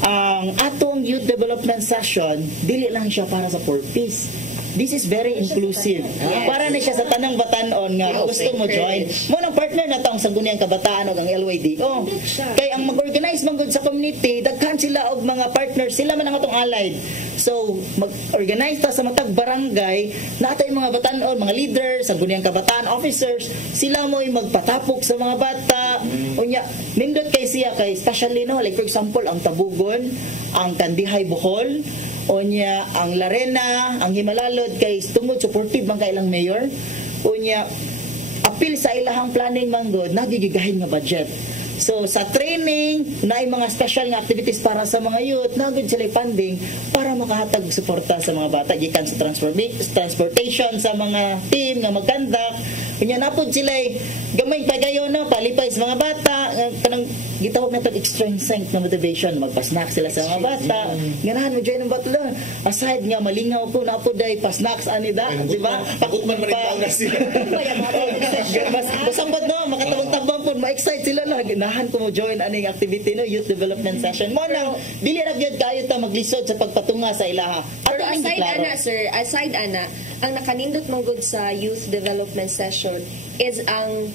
ang atong youth development session dili lang siya para sa purpose. This is very inclusive. Para na siya sa tanang batanon nga gusto mo join. Mo nang partner na taong sangguniang kabataan o ang LYDO. Kay ang mag-organize man gud sa community, daghan sila og mga partners, sila man ang atong allied. So mag-organize ta sa matag barangay, natay mga batanon, mga leaders, sangguniang kabataan officers, sila mo'y magpatapok sa mga bata. Unya, nindot kay siya kay especially no, like for example ang Tabugon, ang Kandihay Bohol, unya ang Larena, ang Himalalod kay tungod supportive man kay ilang mayor. Unya apil sa ilahang planning manggod nagigigahin nga budget. So sa training naay mga special nga activities para sa mga youth, nagud sila funding para makahatag suporta sa mga bata gikan sa transportation sa mga team nga magkandak. Unya napod sila gamay pagayon na palipay sa mga bata kanang gitawag nato extrinsic na motivation, magpa-snack sila sa mga bata. Ganahan mo join ng batlo. Aside nga malingaw ko napod day pa-snacks anida, di ba? Pakut man manitaw na sila. Basambot no, makatawag-tabang po, ma-excite sila na. Ganahan ko mo join aning activity no, youth development session. Mo nang dili ra gyud kayo ta maglisod sa pagpatunga sa ilaha. Pero aside ana, ang nakanindot mong good sa youth development session is ang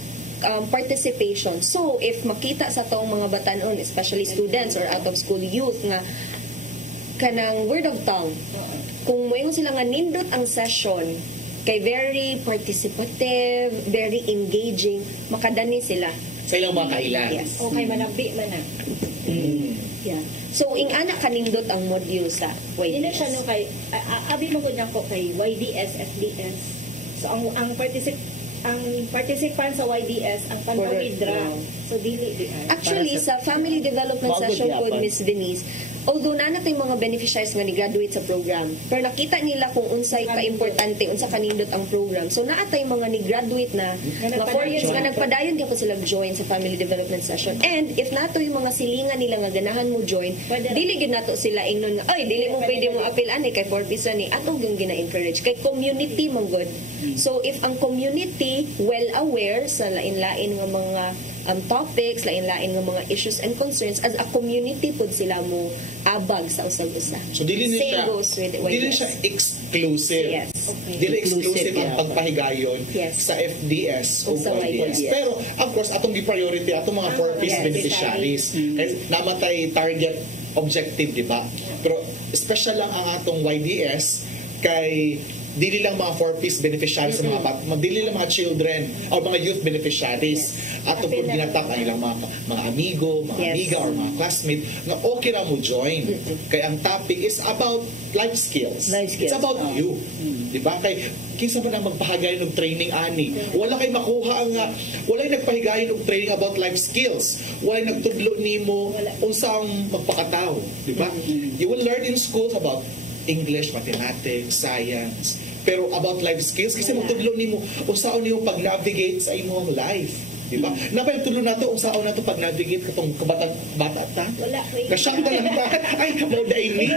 participation. So, if makita sa tong mga batanon, especially students or out-of-school youth nga kanang word of tongue, kung moingon sila nga nindot ang session, kay very participative, very engaging, makadani sila. Sa ilang mga kailan. Yes. Okay, manabi man na. Yeah. So, ing-ana kanindot ang module sa YDS. Hindi siya no kay, abi mo ko na ko kay YDS, FDS. So, ang participant sa YDS, ang panpawidra. So, dili. Actually, sa family development session po, Miss Venice, although nanatay mga beneficiaries nga ni-graduate sa program, pero nakita nila kung unsay ka-importante, unsa kanindot ang program. So, naatay mga ni-graduate na 4 years nga nagpadayon di ako sila join sa family development session. And if nato yung mga silingan nila nga ganahan mo join, dili gid nato sila ingnon nga, ay, dili mo pwede mo apil ani kay 4 piso ni, atong yung gina-encourage. Kay community mong good. So, if ang community well aware sa lain-lain nga mga topics, lain-lain ng mga issues and concerns, as a community pud sila mo abag sa usag-usa. So dili siya exclusive. Yes. Okay. Dili exclusive ang pagpahigayon sa FDS o sa YDS. YDS. Pero of course atong gi-priority atong mga purpose beneficiaries. Namatay target objective, di ba? Pero special lang ang atong YDS kay dili lang mga 4Ps beneficiaries sa mga dili lang mga children o mga youth beneficiaries. Ato po ginatak ang ilang mga amigo, mga amiga or mga classmate nga okay ra mo join. Kaya ang topic is about life skills. It's about you. Di ba? Kay kinsa man ang magpahigayon og training ani. Wala kay makuha nga wala nagpahigayon og training about life skills. Wala nagtudlo nimo unsa ang magpakatao, di ba? You will learn in schools about English, mathematics, science, pero about life skills kasi magtudlo nimo unsaon nimo pag-navigate sa imong life, di ba? Napay tudlo nato unsaon nato pag-navigate katong bata ta. Wala. Kasyak na lang ta. Ay, mo daini.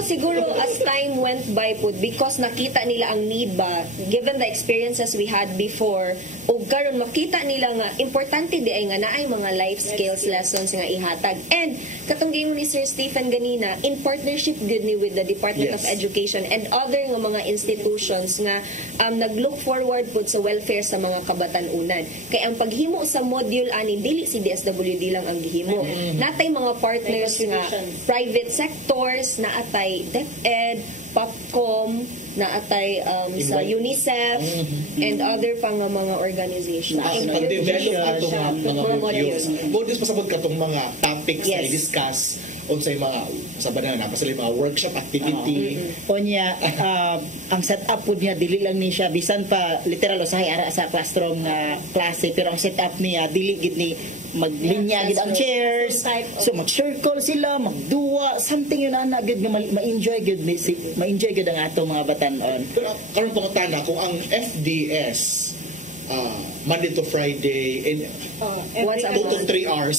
Siguro as time went by po, because nakita nila ang need ba, given the experiences we had before, o karon makita nila nga importante di ay nga naay mga life skills lessons nga ihatag. And katong gingon ni Sir Stephen ganina, in partnership good ni with the Department of Education and other nga mga institutions nga naglook forward po sa welfare sa mga kabatanunan. Kay ang paghimo sa module ani dili si DSWD lang ang gihimo. Natay mga partners nga private sectors, naatay DepEd, Popcom, naatay sa UNICEF and other pang mga organizations. Pag-develop ato mga modules. Modules pasabot katong mga topics na i-discuss unsay mga saban na napasali mga workshop activity. Onya ang setup pud niya dili lang ni siya bisan pa literal usahay ara sa classroom na klase, pero ang setup niya dili gid ni maglinya gid ang chairs, so mag-circle sila, magduwa, something yun ana gid nga ma-enjoy gid ni ma-enjoy gid ang ato mga batan-on. Pero karon pangutana kung ang FDS Monday to Friday and once a 2 to month. 3 hours,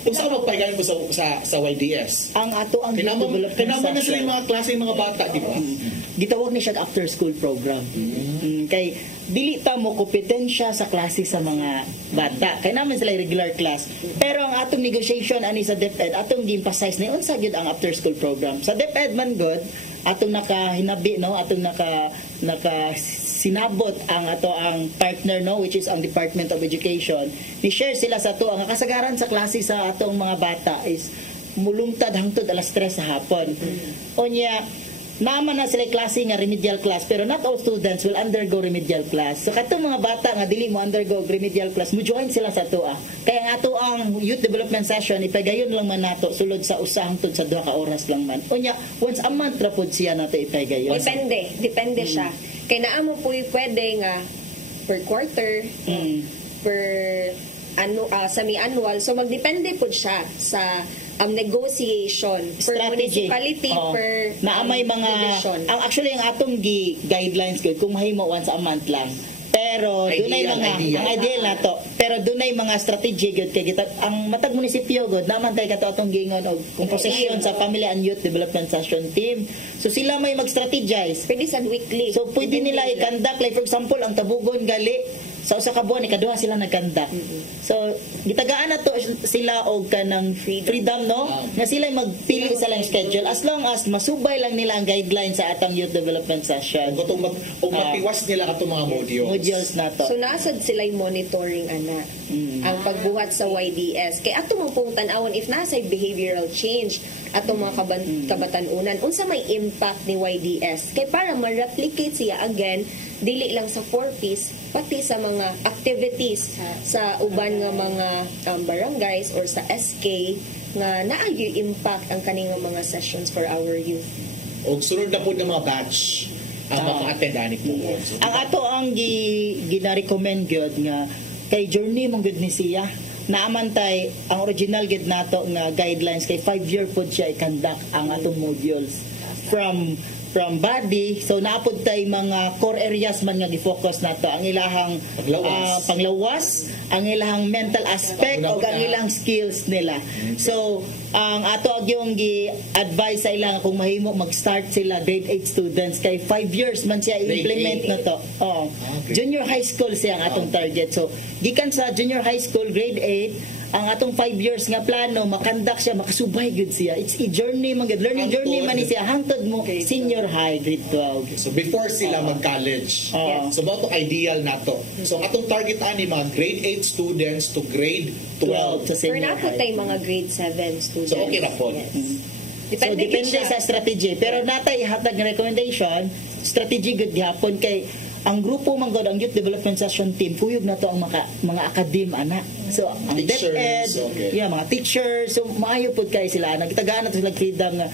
kung saan magpahigayon mo sa YDS? Ang ato ang tinaman na sila yung mga klase ng mga bata, di ba? Gitawag ni siya after school program. Kay dili ta mo kompetensya sa klase sa mga bata. Kay naman sila regular class. Pero ang atong negotiation ani sa DepEd, atong gi-emphasize ni unsa gyud ang after school program. Sa DepEd man good, atong nakahinabi no, atong naka sinabot ang ato ang partner no, which is ang Department of Education. Ni share sila sa ato ang kasagaran sa klase sa atong mga bata is mulungtad hangtod alas 3 sa hapon. Onya naman na sila klase nga remedial class, pero not all students will undergo remedial class. So katong mga bata nga dili mo undergo remedial class, mo join sila sa ato. Kaya nga ato ang youth development session ipagayon lang man nato sulod sa usa hangtod sa 2 ka oras lang man. Unya once a month ra pud siya nato ipagayon. Depende siya. Kaya naamo po pwede nga per quarter, per semi-annual. So magdepende po siya sa negotiation per strategy. municipality, per naamay mga division. ang actually ang atong guidelines good kung mahimo once a month lang. Pero dunay mga ang ideal na to. Pero dunay mga strategy good kay ang matag munisipyo good naman tay kato atong giingon og composition sa Family and Youth Development Session Team. So sila may mag-strategize. Pwede sa weekly. So pwede nila i-conduct like for example ang Tabugon gali sa usa ka buwan ikaduha sila nag-conduct. So gitagaan na to sila og kanang freedom no nga sila magpili sa lang schedule as long as masubay lang nila ang guidelines sa atang youth development session. Kung matiwas nila katong mga modules na to. So nasad sila monitoring ana ang pagbuhat sa YDS. Kay ato mo pong tan-awon if nasa behavioral change atong mga kabatanunan unsa may impact ni YDS kay para ma-replicate siya again dili lang sa 4Ps pati sa mga activities sa uban nga mga barangays or sa SK nga naagyo impact ang kaning mga sessions for our youth. O sunod na po ng mga batch ang maka-attend ani po. Ang ato ang gina-recommend gyud nga kay journey mong gud ni siya naamantay ang original gid nato nga guidelines kay 5-year pod siya i-conduct ang atong modules from body, so naapod tay mga core areas man nga gi-focus nato ang ilahang panglawas, ang ilahang mental aspect o ang ilang skills nila. So ang ato yung gi-advise sa ilang kung mahimo mag-start sila grade 8 students kay 5 years man siya i-implement na to. Junior high school siya ang atong target. So gikan sa junior high school grade 8 ang atong 5 years nga plano makandak siya makasubay gud siya. It's a journey man gud, learning journey man ni siya hangtod mo senior high grade 12. So before sila mag-college. So about to ideal nato. So atong target ani mga grade 8 students to grade 12 sa Pero senior napo high. tay mga grade 7 students. So okay na po. Yes. Depende so depende gid siya. sa strategy, pero natay hatag nga recommendation strategy gud gyapon kay ang grupo man gud ang Youth Development Session team kuyog na to ang mga academe ana. So ang Teachers, DepEd, okay. mga teachers, so maayo pud kay sila nagtagaan na to sila freedom nga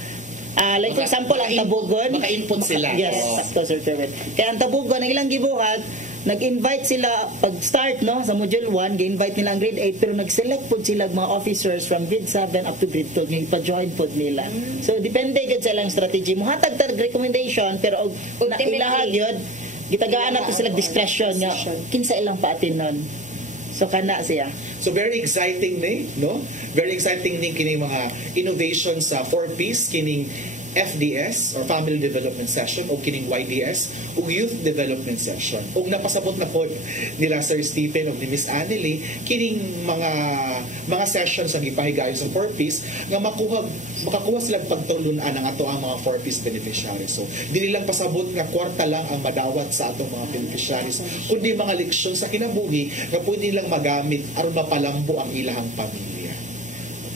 like for example ang Tabugon maka-input sila. Yes, Oo. sakto Sir Kerwin. Kaya ang Tabugon ang ilang gibuhat nag-invite sila pag-start no sa module 1, gi-invite nila ang grade 8 pero nag-select pod sila mga officers from grade 7 up to grade 12 nga ipa-join pod nila. So depende gud sa ilang strategy. Muhatag tag recommendation pero na Ultimately, ilaha gyud gitagaan na to sila discretion nga kinsa ilang paatin nun. So kana siya. So very exciting ni, no? Very exciting ni kini mga innovation sa 4Ps kining FDS or Family Development Session o kining YDS o Youth Development Session. O napasabot na po nila Sir Stephen o ni Miss Anneli kining mga sessions ang ipahigayon sa 4Ps nga makakuha silang pagtulunan ang ato ang mga 4Ps beneficiaries. So dili lang pasabot nga kwarta lang ang madawat sa atong mga beneficiaries kundi mga leksyon sa kinabuhi nga pwede nilang magamit aron mapalambo ang ilahang pamilya.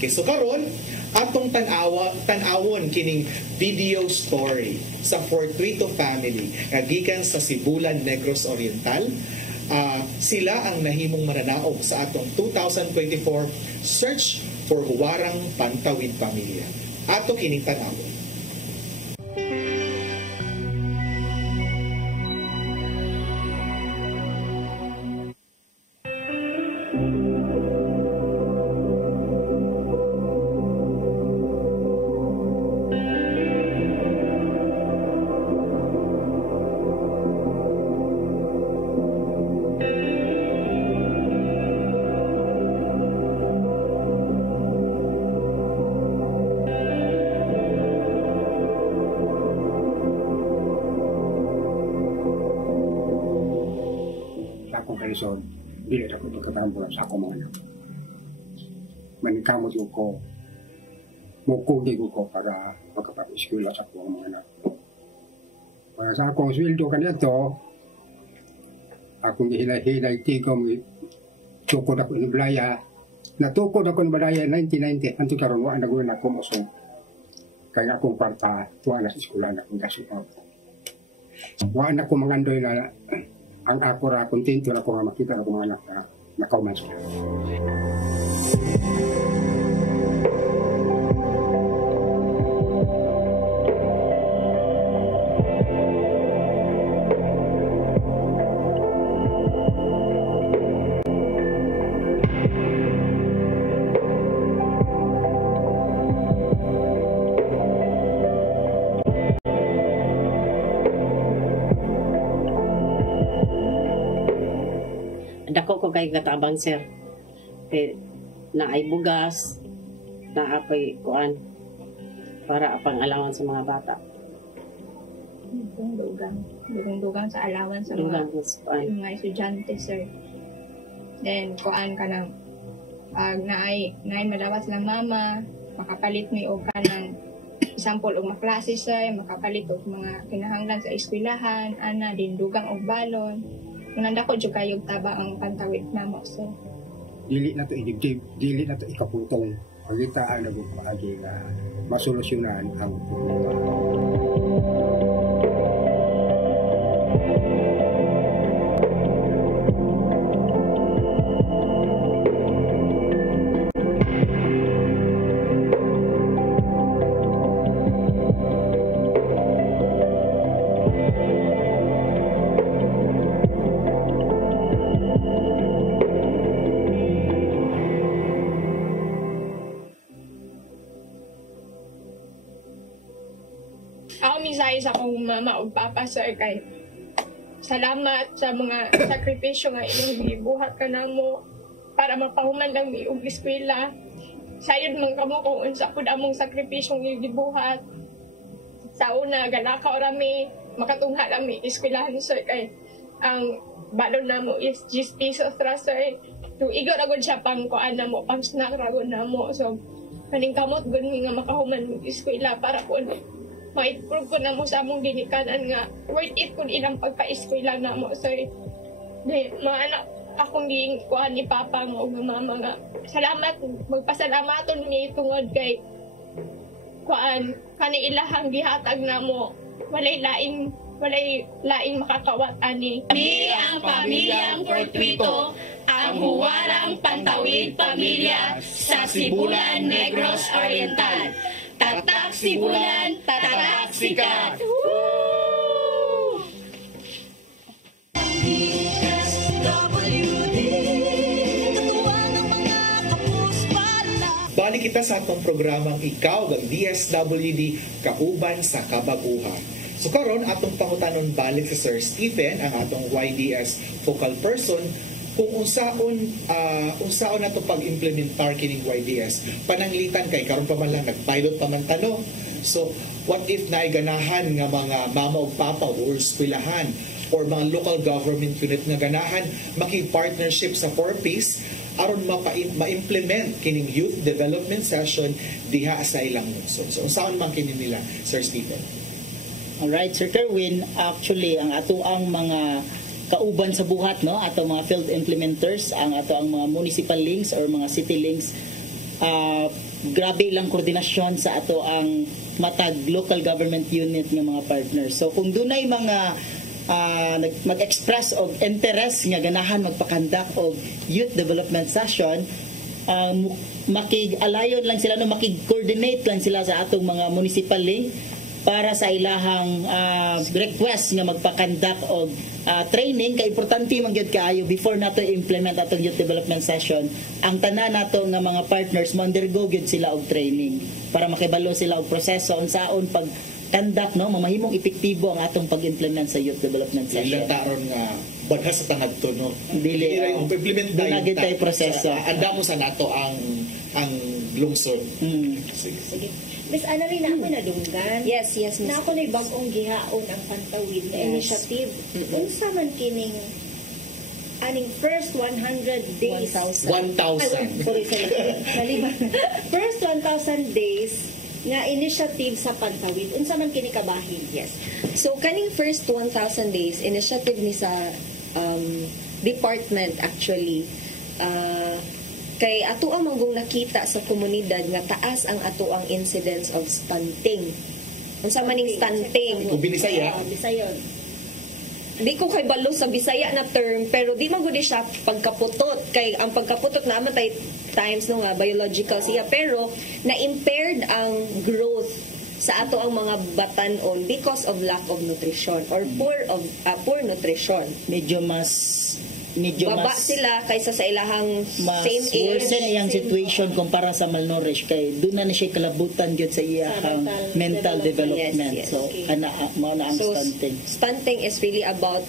Okay, so karon atong tan-awon kining video story sa Fortuito family nga gikan sa Sibulan, Negros Oriental. Sila ang nahimong mananaog sa atong 2024 Search for Huwarang Pantawid Pamilya. Ato kining tan-awon. Kaison, dili ako pagkatampo sa ako mga anak. Manikamot ko, mukugig ko para magkapag-eskwela sa ako mga anak. Para sa akong sweldo kanito, akong hilay-hilay tigom, tukod ako inublaya. Natukod ako inublaya 1990, anto karon wa nagawin ako musong. Kaya akong parta, tuwa na sa eskwela na akong gasupaw. Wa na ko mangandoy na ang ako ra kontento na ko nga makita na ko mga anak na nakauman sila. Dako ko kay katabang sir. Kay naay bugas, naapay kuan para apang alawan sa mga bata. Dugang sa alawan sa mga estudyante, sir. Then kuan ka ng pag naay madawas lang mama, makapalit mi og kanang example og mga klase sir, makapalit og mga kinahanglan sa eskwelahan, ana din dugang og balon. Nanda ko jud kayo taba ang pantawid namo so Dili na to idibdib, dili na to ikaputong. Pagitaan na paagi nga masolusyonan ang problema. sa akong mama o papa sir kay salamat sa mga sakripisyo nga inyong gibuhat ka namo para mapahuman lang mi og eskwela. Sayod man kamo kung unsa pud among sakripisyo nga gibuhat. Sa una galakaw rami makatungha rami eskwelahan sir kay ang balon namo is 10 pesos ra sir. Tuigo ra gud siya pang kuan namo, pang snack ra gud namo. So kaning kamot gud mi nga makahuman og eskwela para kun ma-improve ko na mo sa among ginikanan nga worth it kung ilang pagpa-eskwela na mo. So, maanak akong kuhan ni Papa nga o mama nga. Salamat, magpasalamaton niya tungod kay kuan kani ilahang gihatag namo walay laing makakawat ani. Kami ang pamilyang Fortuito, ang huwarang pantawid pamilya sa Sibulan Negros Oriental. Tatak Sibulan, tatak sikat! Balik kita sa atong programang Ikaw ng DSWD kauban sa Kabaguha. So karon atong pangutanon balik sa Sir Stephen, ang atong YDS focal person, kung unsaon nato pag-implementar kining YDS. Pananglitan kay karon pa man lang nag-pilot pa man tanong. So what if naiganahan nga mga mama o papa or eskwelahan or mga local government unit nga ganahan maki-partnership sa 4Ps aron ma-implement kining youth development session diha sa ilang lungsod. So unsaon man kini nila, Sir Stephen? Alright, Sir Kerwin, actually ang ato ang mga kauban sa buhat, no, ato mga field implementers, ang ato ang mga municipal links or mga city links, grabe lang koordinasyon sa ato ang matag local government unit ng mga partners. So kung dunay mga mag-express og interest nga ganahan magpakandak og youth development session, makig-alayon lang sila, no, makig-coordinate lang sila sa atong mga municipal link para sa ilahang request nga magpakandak og training. Kay importante man gyud kaayo before nato implement atong youth development session, ang tanan nato nga mga partners mo undergo gyud sila og training para makibalo sila og proseso unsaon pag kandak, no, mamahimong epektibo ang atong pag-implement sa youth development session. Ilang taron nga badha sa tangad to, no? Dili implement tayo proseso. Anda mo sa nato ang lungsod. Sige. Miss Annalyn, ako nadunggan. Yes, Miss. Na ako na bagong gihaon ang Pantawid na initiative. Unsa man kining aning first 100 days. 1,000. Sorry. First 1,000 days nga initiative sa Pantawid. Unsa man kini kabahin? Yes. So kaning first 1,000 days initiative ni sa department actually kay ato ang manggong nakita sa komunidad nga taas ang ato ang incidence of stunting. Unsa man ning stunting? Kung Bisaya. Bisaya. Di ko kay balo sa Bisaya na term, pero di man gud siya pagkaputot, kay ang pagkaputot naman tay times no nga biological siya, pero na impaired ang growth sa ato ang mga batan-on because of lack of nutrition or poor nutrition. Medyo baba sila kaysa sa ilahang mas same age. worsen iyang situation kumpara sa malnourished kay doon na siya kalabutan gyud sa iyang mental development. Yes. So ana mao na ang stunting. Stunting is really about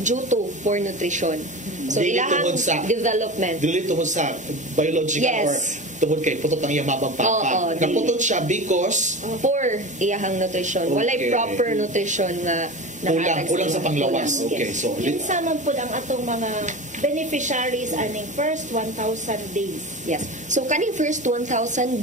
due to poor nutrition. So Dili ilahang tungod sa development. Dili tungod sa biological Yes. or tungod kay putot ang iyang mabang papa. Oo, Naputot siya because Poor iyahang nutrition. Walay Okay. proper nutrition nga kulang sa panglawas. Okay, so Kinsa man pud ang atong mga beneficiaries aning first 1,000 days. Yes. So kaning first 1,000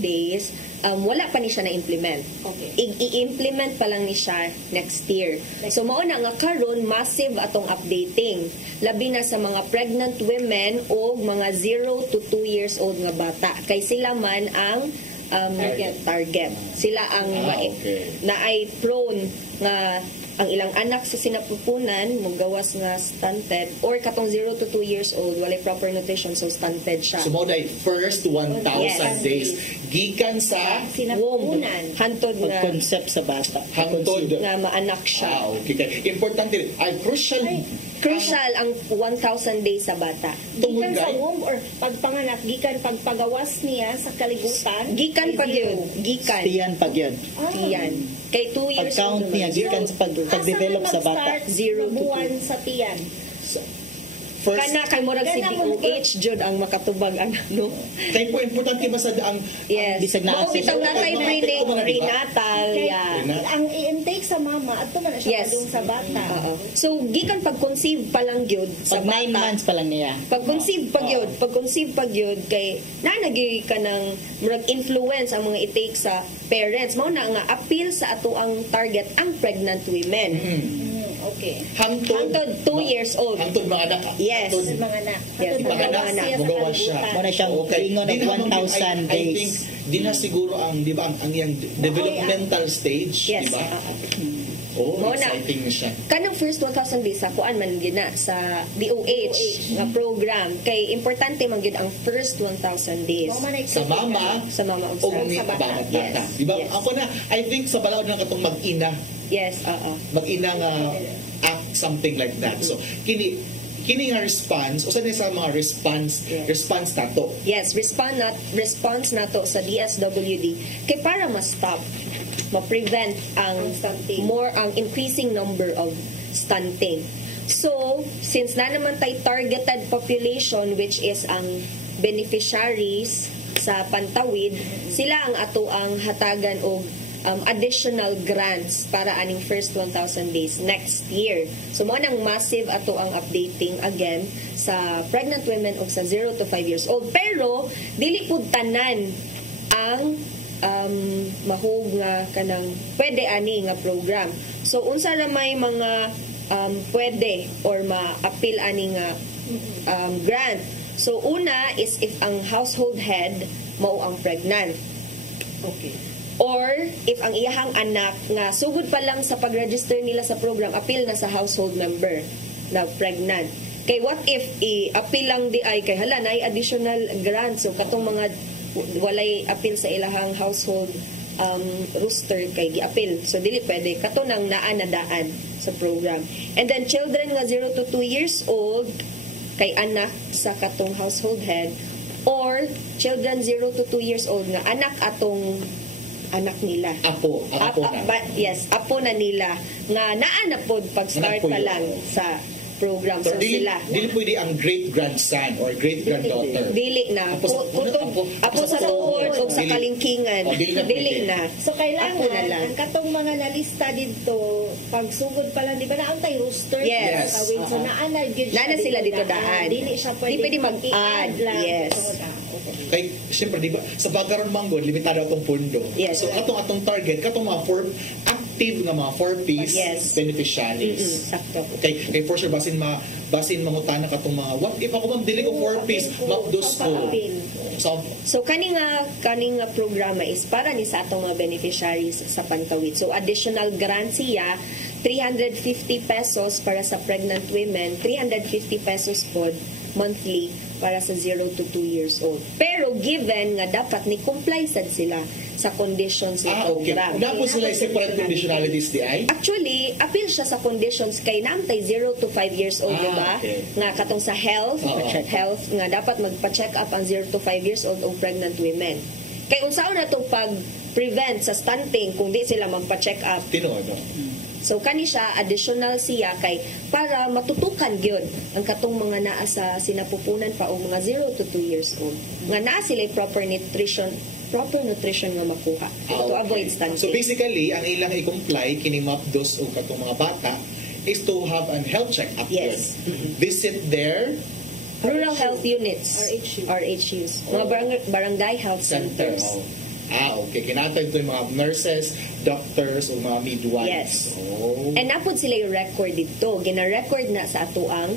days, wala pa ni siya na-implement. Okay. I-implement pa lang ni siya next year. So mao na nga karon massive atong updating. Labi na sa mga pregnant women o mga 0 to 2 years old nga bata. Kay sila man ang target. Sila ang naay prone nga ang ilang anak sa sinapupunan magawas nga stunted or katong 0 to 2 years old walay proper nutrition, so stunted siya. So mo dai first 1,000 Yes. days gikan sa womb Sinapupunan. hantod nga Pag-concept sa bata. hangtod. nga maanak siya. Okay. Importante ay Crucial ang 1,000 days sa bata. Gikan sa Tungod womb or pagpanganak, gikan pagpagawas niya sa kalibutan. Gikan pa Zero. yun. Gikan. Tiyan pag yun. Tiyan. Kay 2 years Pag-count old. niya gikan sa pag-develop sa bata. 0 to 2. buwan sa tiyan. first Kana kay murag si Kana mo- DOH jud ang makatubag ang ano. kay po importante masad ang Yes. Bisag na Mao access. bitaw natay Mga training ito, mga prenatal. Kaya Yeah. ang i-intake sa mama at man na siya Yes. padung sa bata. Oo. So gikan pag-conceive pa lang gyud sa Pag 9 bata. months pa lang niya. Pag-conceive pag gyud kay nanagi ka ng murag influence ang mga i-take sa parents. Mao na nga appeal sa ato ang target ang pregnant women. Okay. Hangtod Hangtod 2 years old. Hangtod mga anak. Yes. Hangtod Mga anak. Yes, Hangtod mga anak, siya sa magawa siya. kalibutan. Muna siyang ingon Di ng naman 1,000 I think days. di na siguro ang di ba ang yang developmental stage, Yes. di ba? oo. Oh, Mao na. exciting siya. Kanang first 1,000 days sa kuan man gina sa DOH nga program kay importante man gyud ang first 1,000 days Mao man Sa mama sa mama o ug ni sa bata. bata. Yes. Di ba? Yes. Ako na, I think sa balaod na katong mag-ina, yes, oo. mag-ina nga act something like that. So, kini nga response, o sa mga response, Yes. response nato. Yes, response nato sa DSWD kay para ma-stop, ma-prevent ang stunting. ang increasing number of stunting. So, since na naman tay targeted population which is ang beneficiaries sa Pantawid, sila ang ato ang hatagan og additional grants para aning first 1,000 days next year. So, mo nang massive ato ang updating again sa pregnant women og sa 0 to 5 years old. Pero, dili pud tanan ang mahog nga kanang pwede ani nga program. So, unsa ra may mga pwede or ma-appeal ani nga grant. So, una is if ang household head mao ang pregnant. Okay. Or if ang iyahang anak nga sugod pa lang sa pag-register nila sa program, appeal na sa household member na pregnant. Kay what if i-appeal lang di ay kay hala na additional grant, so katong mga walay appeal sa ilahang household rooster kay gi-appeal, so dili pwede kato nang naa na daan sa program. And then children nga 0 to 2 years old kay anak sa katong household head, or children 0 to 2 years old nga anak atong anak nila. Apo na. Yes, apo na nila nga naa na pod pag-start pa lang sa program. So, So, dili sila pwede ang great-grandson or great-granddaughter. dili na Apo sa- apo sa tuhod o sa Dili. kalingkingan. Oh, dili na Dili pwede. na. So Ako na kailangan lang. ang katong mga nalista dito pag sugod pa lang di ba naang tay rooster Yes. sa tawid. So Oo. naana gyud Nana sila dito daan. Dili siya Di pwede mag-add. i-add lang. Yes. So, okay. Kay siyempre di ba sa bagaron manggod limitado atong pondo. Yes. So atong target katong mga active nga mga 4Ps Yes. beneficiaries. Sakto. Kay for sure basin mangutana katong mga what if ako ma'am dili ko 4Ps mapdos ko. So kaning nga programa is para ni sa atong mga beneficiaries sa Pantawid. So additional grant siya 350 pesos para sa pregnant women, 350 pesos pod monthly para sa 0 to 2 years old. Pero given nga dapat ni comply sad sila sa conditions ng Okay. program. Dapat sila separate conditionalities di ay. Actually, appeal siya sa conditions kay namtay 0 to 5 years old, di ba? Okay. Nga katong sa health, health nga dapat magpa-check up ang 0 to 5 years old og pregnant women. Kay unsaon na tong pag-prevent sa stunting kung di sila magpa-check up. Tinuod. So kani siya additional siya kay para matutukan gyud ang katong mga naa sa sinapupunan pa og mga 0 to 2 years old. Nga naa sila proper nutrition nga makuha to avoid stunting. So basically, ang ilang i-comply kining mapdos o katong mga bata is to have an health check-up. Yes. Visit their Rural health units, RHU. RHUs, mga barangay health centers. Okay. Kinatag ito yung mga nurses, doctors, o mga midwives. Yes. Oh. And napod sila yung record dito. Gina-record na sa ato ang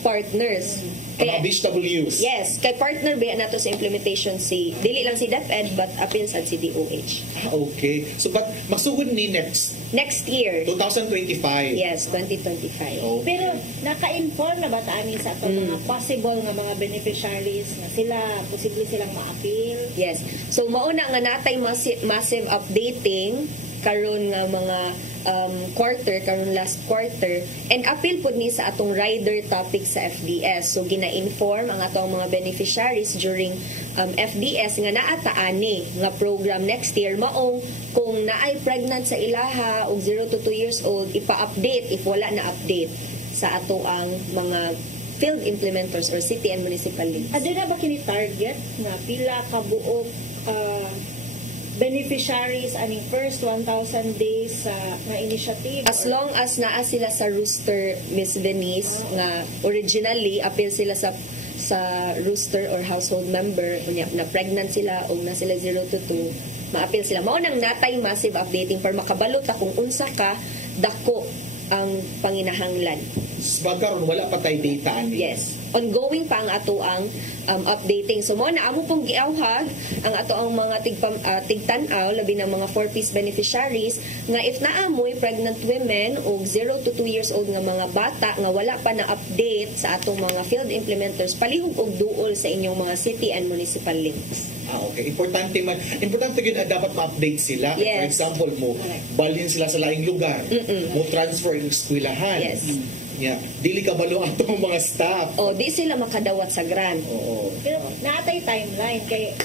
partners. Mga BHWs. Yes, kay partner ba nato sa implementation si dili lang si DepEd but apil sad si DOH. Okay. So but magsugod ni next year 2025. Yes, 2025. Okay. Pero naka-inform na ba taani sa ato mga possible nga mga beneficiaries na sila posible silang ma-appeal? Yes. So mauna nga natay massive updating karon nga mga quarter, karon last quarter, and appeal po ni sa atong rider topic sa FDS. So gina-inform ang atong mga beneficiaries during FDS nga naataani nga program next year maong kung naay pregnant sa ilaha og 0 to 2 years old, ipa-update if wala na update sa ato ang mga field implementers or city and municipal leads. Ado na ba kini target nga pila ka buok beneficiaries aning first 1,000 days sa nga initiative? As long as naa sila sa rooster, Miss Venice, nga originally appeal sila sa rooster or household member, na pregnant sila o na sila 0 to 2, ma-appeal sila. Mao nang natay massive updating para makabalo ta kung unsa ka dako ang panginahanglan. Bagkaron wala pa tay data ani. Yes. Ongoing pa ang ato ang updating. So mo na amo pong giawhag ang ato ang mga tigtanaw labi ng mga 4-piece beneficiaries nga if naamoy pregnant women o 0 to 2 years old nga mga bata nga wala pa na update sa atong mga field implementers, palihog og duol sa inyong mga city and municipal links. Okay. Importante gyud na dapat ma-update sila. Yes. For example, mo balhin sila sa laing lugar. Mo transfer yung eskwelahan. Yes. Yeah. Dili kabalo ang atong mga staff. O di sila makadawat sa grant. Oo. Pero naatay timeline kay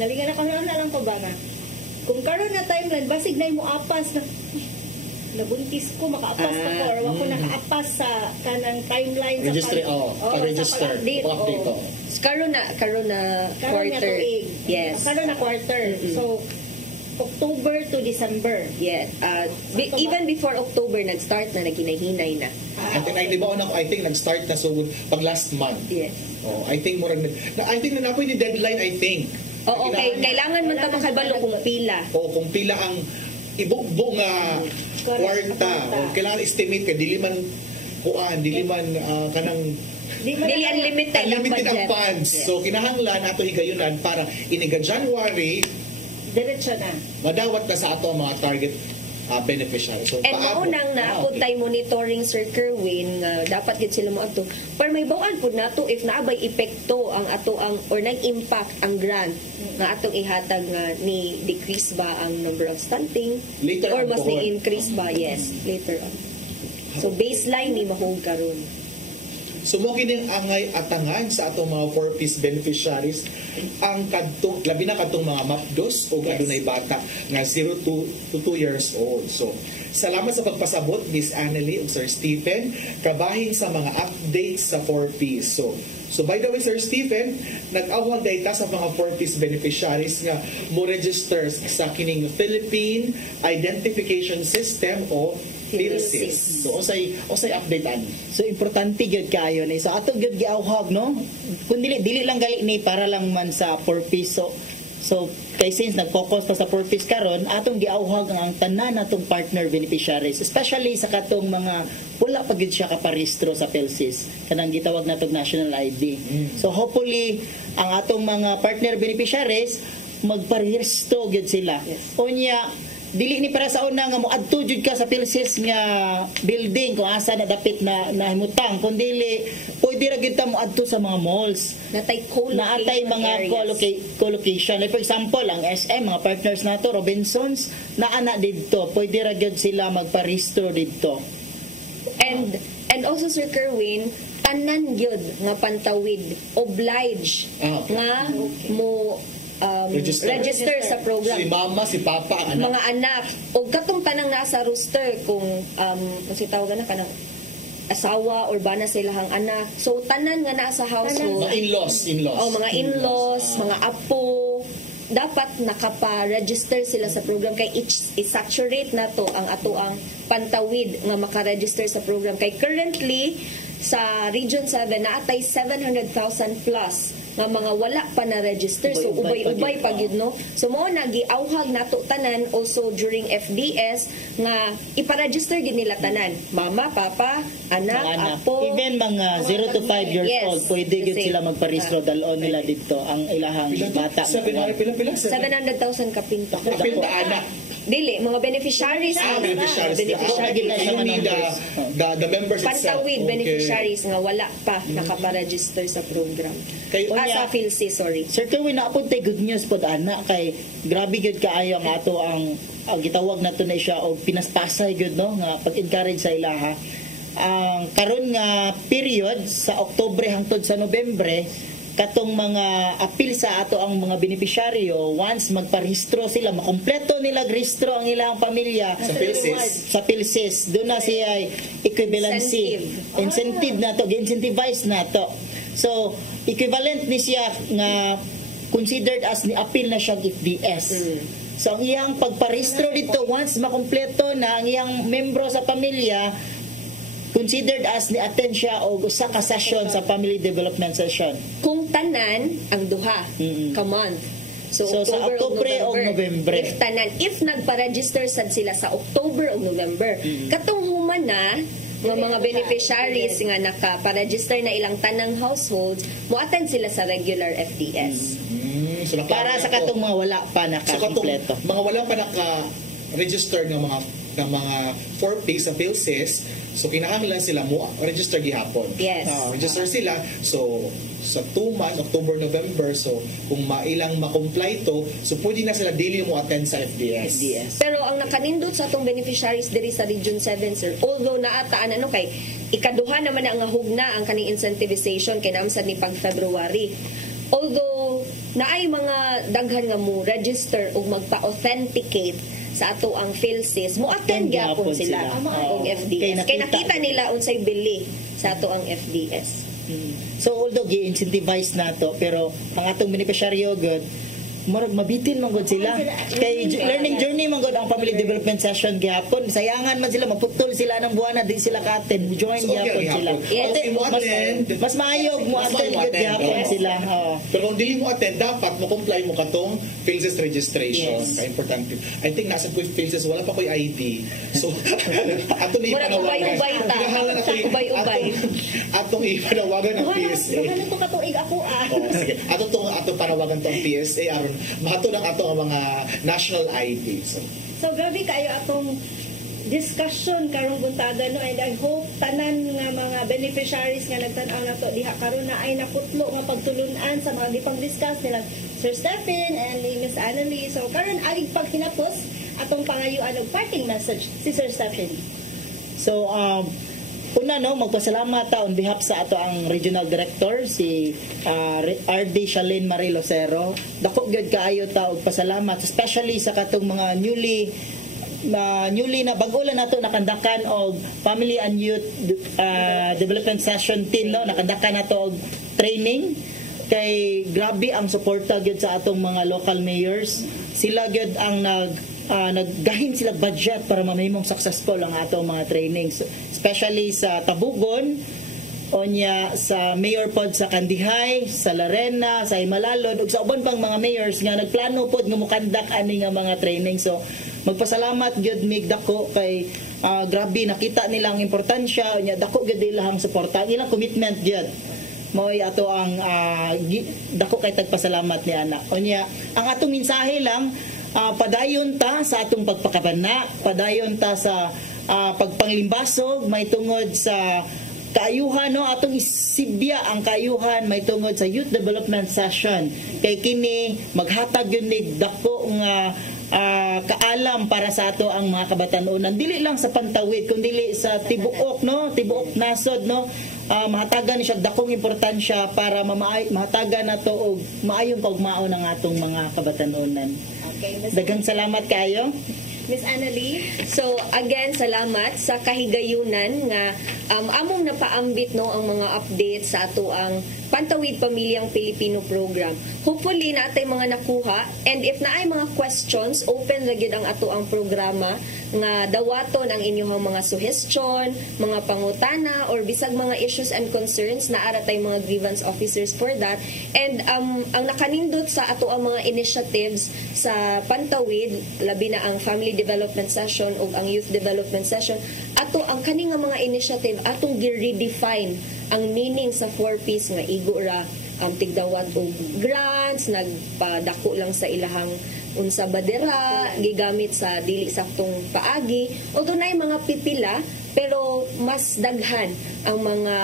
nalingan ako na lang ko ba na kung karon na timeline basig na mo apas na nabuntis ko makaapas pa ko or wako nakaapas sa kanang timeline Registry, sa update. Karon na quarter. tuig. Yes. Karon na quarter. So October to December. Yes. Even before October nag-start na naghinay-hinay na. I think nag-start na so pag last month. Yes. Oh, I think I think na napoy ni deadline I think. Okay, kailangan man ta makabalo kung pila. Kung pila ang ibugbo nga kwarta o kailangan estimate ka dili man kanang Dili unlimited ang ang budget. funds. Yes. So kinahanglan nato higayunan para iniga January Diretso na. madawat na sa ato ang mga target beneficiaries. So, And maunang naapod tayo monitoring Sir Kerwin nga dapat gid sila mo ato. Pero may bawaan pud nato if naabay epekto ang ato ang or nag-impact ang grant nga atong ihatag nga ni decrease ba ang number of stunting Later or on mas pohon. ni increase ba? Yes, later on. So baseline ni mahog karon. So mo kining angay atangan sa atong mga 4-piece beneficiaries ang kadtong labi na kadtong mga mapdos o adunay bata nga 0 to 2 years old. So salamat sa pagpasabot Miss Annalie ug Sir Stephen kabahin sa mga updates sa 4-piece. So by the way Sir Stephen, nag-awhag data sa mga 4-piece beneficiaries nga mo register sa kining Philippine Identification System o PhilSys. So usay update ani. So importante gyud kayo ni. So ato gyud giawhag no. Kun dili lang gali ni para lang man sa 4-piece. So kay since nag-focus pa sa 4-piece karon, atong giawhag ang tanan natong partner beneficiaries, especially sa katong mga wala pa gyud siya kaparehistro sa PhilSys. Kanang gitawag natong national ID. So hopefully ang atong mga partner beneficiaries magparehistro gyud sila. Unya dili ni para sa una nga mo adto jud ka sa PhilSys nga building kung asa na dapit na himutang kundi pwede ra gyud ta mo adto sa mga malls Natay mga co-location like for example ang SM mga partners nato Robinsons naana didto pwede ra gyud sila magparehistro didto. And also Sir Kerwin, tanan gyud nga pantawid oblige nga mo register sa program. Si mama, si papa, ang anak. Mga anak. O katong tanang nasa roster kung kasi tawagan na kanang asawa or bana sila hang anak. So tanan nga nasa household. Mga in-laws. Mga in-laws, mga apo. Dapat nakapa-register sila sa program kay i-saturate na to ang ato ang pantawid nga maka-register sa program. Kay currently sa Region 7 naatay 700,000 plus nga mga wala pa na register so ubay-ubay pa gyud no. So mo na giawhag nato tanan also during FDS nga ipa-register gid nila tanan, mama, papa, anak, apo, even mga 0 to 5 years old pwede gyud sila magparehistro dalon nila dito ang ilahang bata. 700,000 kapinta. Kapinta anak. Dili, mga beneficiaries. Only the members itself. Pantawid beneficiaries nga wala pa nakaparegister sa program. Sa PhilSys, sorry. Sir Kerwin, naapod tayo good news po ana kay grabe gyud kaayo ang ato ang gitawag nato na siya og pinaspasay gyud no nga pag-encourage sa ilaha. Ang karon nga period sa Oktubre hangtod sa Nobyembre katong mga apil sa ato ang mga beneficiaryo once magparehistro sila makompleto nila rehistro ang ilang pamilya sa PhilSys doon na siya equivalency incentive na to gi-incentivize na to so equivalent ni siya nga considered as ni apil na siya FDS so ang iyang pagparehistro dito once makompleto na ang iyang membro sa pamilya considered as ni attend siya o usa ka session sa family development session. Kung tanan ang duha ka month. So sa Oktubre o November. If nagpa-register sad sila sa October o November, katong human na nga mga beneficiaries nga naka-register na ilang tanang households, mo-attend sila sa regular FDS. So, Para sa katong mga wala pa naka-kompleto. mga wala pa naka-register ng mga 4P sa PhilSys, so kinahanglan sila mo register gihapon. Yes. Register sila, so sa 2 months, October, November, so kung mailang ma-comply to, so pwede na sila daily mo attend sa FDS. Pero ang nakanindot sa atong beneficiaries diri sa Region 7, sir, although naataan kay ikaduha naman na ang hugna ang kaning incentivization kay naamsad ni pag February. Although naay mga daghan nga mo register o magpa-authenticate sa ato ang PhilSys, mo attend gyapon sila og FDS. Kay nakita nila unsay bili sa ato ang FDS. So although gi-incentivize nato, pero ang atong beneficiaryo good marag mabitin man gud sila kay learning journey man gud ang family development session gihapon, sayangan man sila, maputol sila ng buwana, di sila ka-attend, join gihapon sila. Mas maayog mo attend gud gihapon sila. Pero kung dili mo attend, dapat mo comply mo katong PhilSys registration. Kaya importante. I think nasa PhilSys wala pa ko'y ID. So ato ni panawagan. Atong ipanawagan ang PSA. Ano to katuig ako Sige. Ato panawagan tong PSA aron mahato ng ato ang mga national ID. So grabe kayo atong discussion karong buntaga no, and I hope tanan nga mga beneficiaries nga nagtan-aw nato diha karon na ay nakutlo nga pagtulunan sa mga gipang-discuss nila Sir Stephen and ni Miss Annalie. So karon alig paghinapos atong pangayuan og parting message si Sir Stephen. So una magpasalamat on behalf sa ato ang regional director si RD Shalene Marie Lucero. Dako gyud kaayo ta og pasalamat especially sa katong mga newly na bago lang nato nakandakan og family and youth development session team nakandakan nato og training kay grabe ang suporta gyud sa atong mga local mayors. Sila gyud ang naggahin sila budget para mamahimong successful ang atong mga trainings, especially sa Tabugon, onya sa mayor pod sa Kandihay, sa Larena, sa Himalalod ug sa uban pang mga mayors nga nagplano pod nga mokandak ani nga mga training. So magpasalamat gyud mig dako kay grabe nakita nila ang importansya onya dako gyud ilang suporta, ilang commitment gyud. Moy ato ang dako kay tagpasalamat ni ana. Onya ang atong mensahe lang, padayon ta sa atong pagpakabana, padayon ta sa pagpanglimbasog may tungod sa kaayuhan atong isibya ang kaayuhan may tungod sa youth development session kay kini maghatag yun ni dako nga kaalam para sa ato ang mga kabatanunan, dili lang sa Pantawid kundi sa tibuok tibuok nasod mahatagan siya dakong importansya para mahatagan nato og maayong pagmaon ang atong mga kabatanunan. Daghang salamat kayo Miss Annalie. So again, salamat sa kahigayunan nga among napaambit ang mga updates sa ato ang Pantawid Pamilyang Pilipino program. Hopefully natay mga nakuha, and if naay mga questions, open ra gyud ang ato ang programa nga dawaton ang inyong mga suggestion, mga pangutana or bisag mga issues and concerns na ara tay mga grievance officers for that. And ang nakanindot sa ato ang mga initiatives sa Pantawid, labi na ang family development session o ang youth development session, ato ang kaning mga initiative atong gi-redefine ang meaning sa 4Ps nga igo ra tigdawat og grants, nagpadako lang sa ilahang unsa badera, gigamit sa dili saktong paagi, o dunay mga pipila pero mas daghan ang mga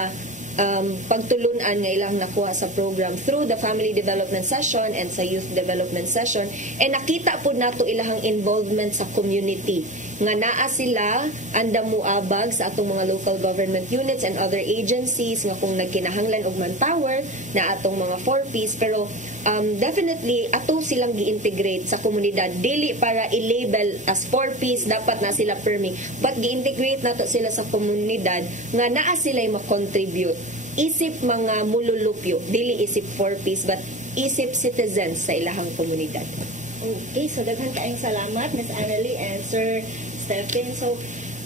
pagtulunan nga ilang nakuha sa program through the family development session and sa youth development session, and nakita po nato ilahang involvement sa community nga naa sila anda muabag sa atong mga local government units and other agencies nga kung nagkinahanglan og manpower na atong mga 4Ps, pero definitely ato silang gi-integrate sa komunidad, dili para i-label as 4Ps dapat na sila permi, but gi-integrate nato sila sa komunidad nga naa sila'y ma-contribute isip mga mululupyo, dili isip 4Ps but isip citizens sa ilahang komunidad. Okay, so daghan kayong salamat Ms. Annalie and Sir Stephen. So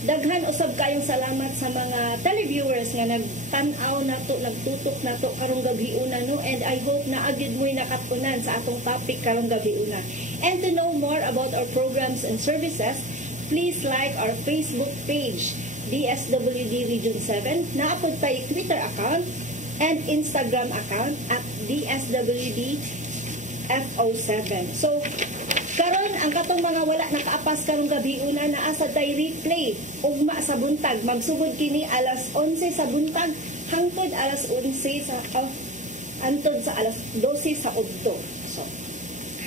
daghan usab kayong salamat sa mga televiewers nga nagtan-aw nato, nagtutok nato karong gabi una and I hope na agid mo'y nakatunan sa atong topic karong gabi una. And to know more about our programs and services, please like our Facebook page, DSWD Region 7. Naapod pa yung Twitter account and Instagram account at DSWD FO7. So, karon ang katong mga wala nakaapas karong gabi una na asa tay replay ugma sa buntag magsugod kini alas 11 sa buntag hangtod alas 11 sa antod sa alas 12 sa udto. So,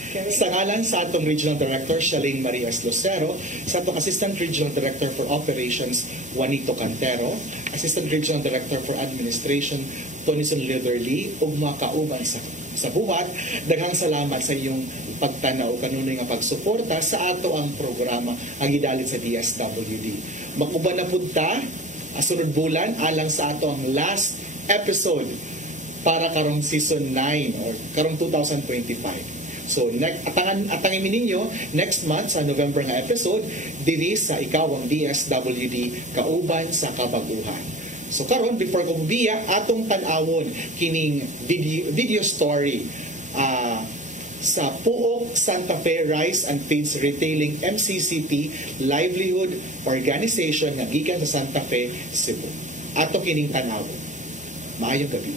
sa ngalan sa atong Regional Director Shaling Marias Lucero, sa atong Assistant Regional Director for Operations Juanito Cantero, Assistant Regional Director for Administration Tonison Litherly, ug mga kauban sa buhat, daghang salamat sa iyong pagtanaw kanunoy nga pagsuporta sa ato ang programa ang gidalit sa DSWD. Makuban na pud ta sunod bulan alang sa ato ang last episode para karong season 9 or karong 2025. So, atangin ninyo next month sa November nga episode diri sa ikawang DSWD kauban sa kabaguhan. So karon before ko bubiya atong tan-awon kining video story sa Puok Santa Fe Rice and Feeds Retailing MCCT Livelihood Organization nga gikan sa Santa Fe, Cebu. Ato kining tan-awon. Maayong gabi.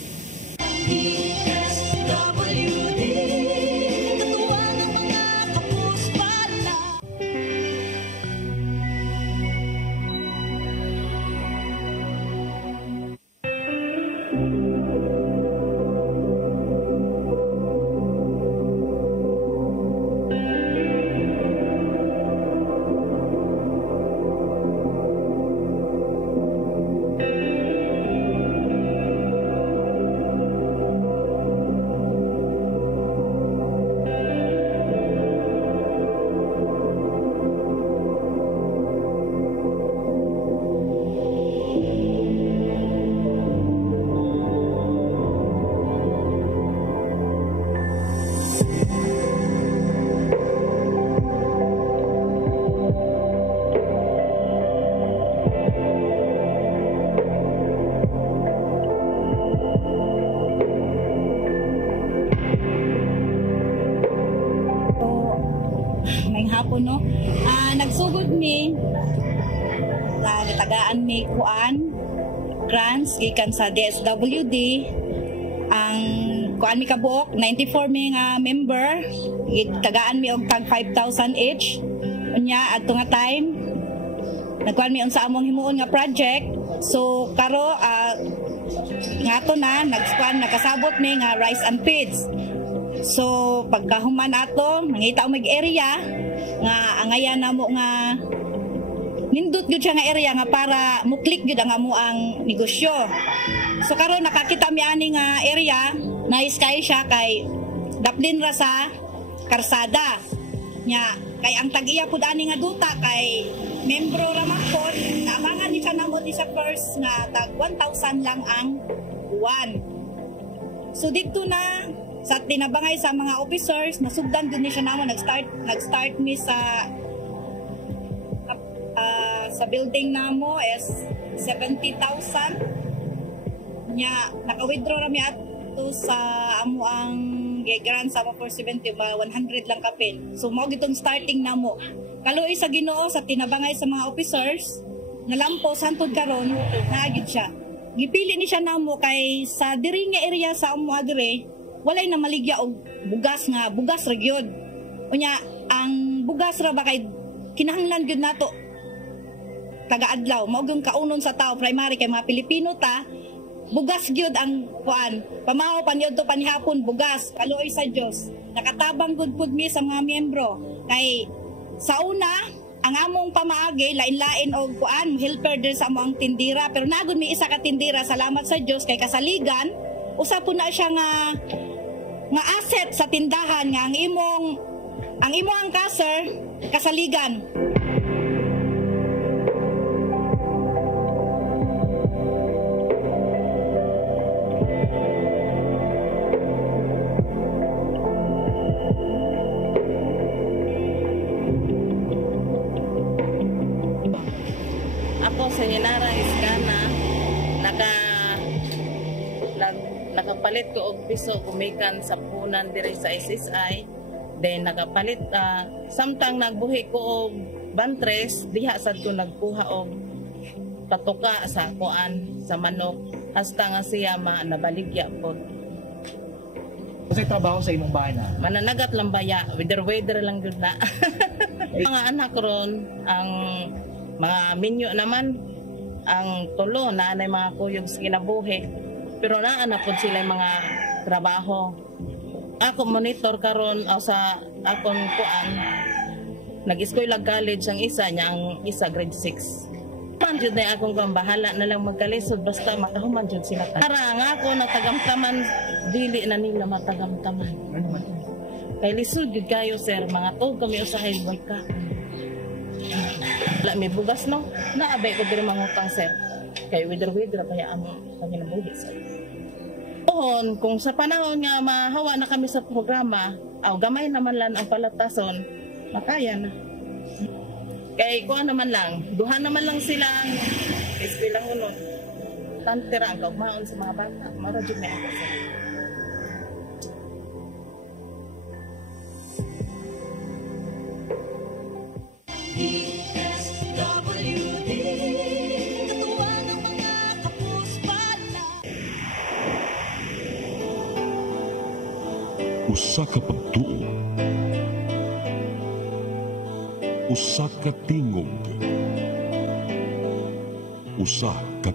Nagsugod mi tagaan mi kuan grants gikan sa DSWD ang kuan mi kabuok 94 mi nga member tagaan mi og tag 5,000 each unya adto nga time nagkuan mi unsa among himuon nga project so karo ngato na nakasabot mi nga rice and feeds so pagkahuman ato mangita og area nga angayan namo nga nindot gyud siya nga area nga para muklik gyud ang amo ang negosyo. So karon nakakita mi ani nga area nice kay siya kay daplin ra sa karsada. Nya kay ang tag-iya pud ani nga duta kay membro ra man pod naamangan ni siya namo sa first nga tag 1,000 lang ang buwan. So dito na sa tinabangay sa mga officers, nasugdan din siya naman, nag-start mi sa building namo is 70,000. Nya, naka-withdraw rami ato sa amo ang grant sa for 70, 100 lang kapin. So, mao gitong starting namo. Kaluoy sa Ginoo sa tinabangay sa mga officers, nalampo, santod karon naagid siya. Gipili ni siya namo kay sa diri nga area sa amo adire, walay na maligya og bugas ra gyud. Unya ang bugas ra ba kay kinahanglan gyud nato taga-adlaw mao gyud kaunon sa tao primary kay mga Pilipino ta bugas gyud ang kuan pamahaw paniud to panihapon bugas kaluoy sa Dios nakatabang gud pud mi sa mga miyembro kay sa una ang among pamaagi lain-lain og kuan helper din sa among tindira pero nagud mi isa ka tindira salamat sa Dios kay kasaligan usa po na siya nga asset sa tindahan nga ang imong kaser kasaligan. Ako sa Hinara Iskana nakapalit ko og piso kumikan sa punan diri sa SSI then nakapalit samtang nagbuhi ko og bantres diha sad ko nagkuha og patuka sa kuan sa manok hasta nga siya nabaligya po. Kasi trabaho sa imong bahay na? Mananagat lang baya, weather lang gud na. Mga anak ron, ang mga minyo naman, ang tulo na mga kuyog sa kinabuhi. Pero naana po sila mga trabaho. Ako monitor karon sa akong kuan, nag-eskwela college ang isa niya, ang isa grade 6. Man jud na akong bahala na lang magkalisod basta makahuman jud sila. Para nga ako natagamtaman dili na nila matagamtaman. Kay lisod jud kayo sir, mga tog kami usahay buhay ka. Wala may bugas no. Naabay ko diri mangutang sir. Kay wither kaya ang panginabuhi sir. Ohon, kung sa panahon nga mahawa na kami sa programa, gamay naman lang ang palatason, makaya na. Kay kuha naman lang, duha naman lang sila eskwela hunod. Tantira ang kaugmaon sa mga bata. Mara jud na ako sa. Usa ka pagtuo, usa ka tingog, usa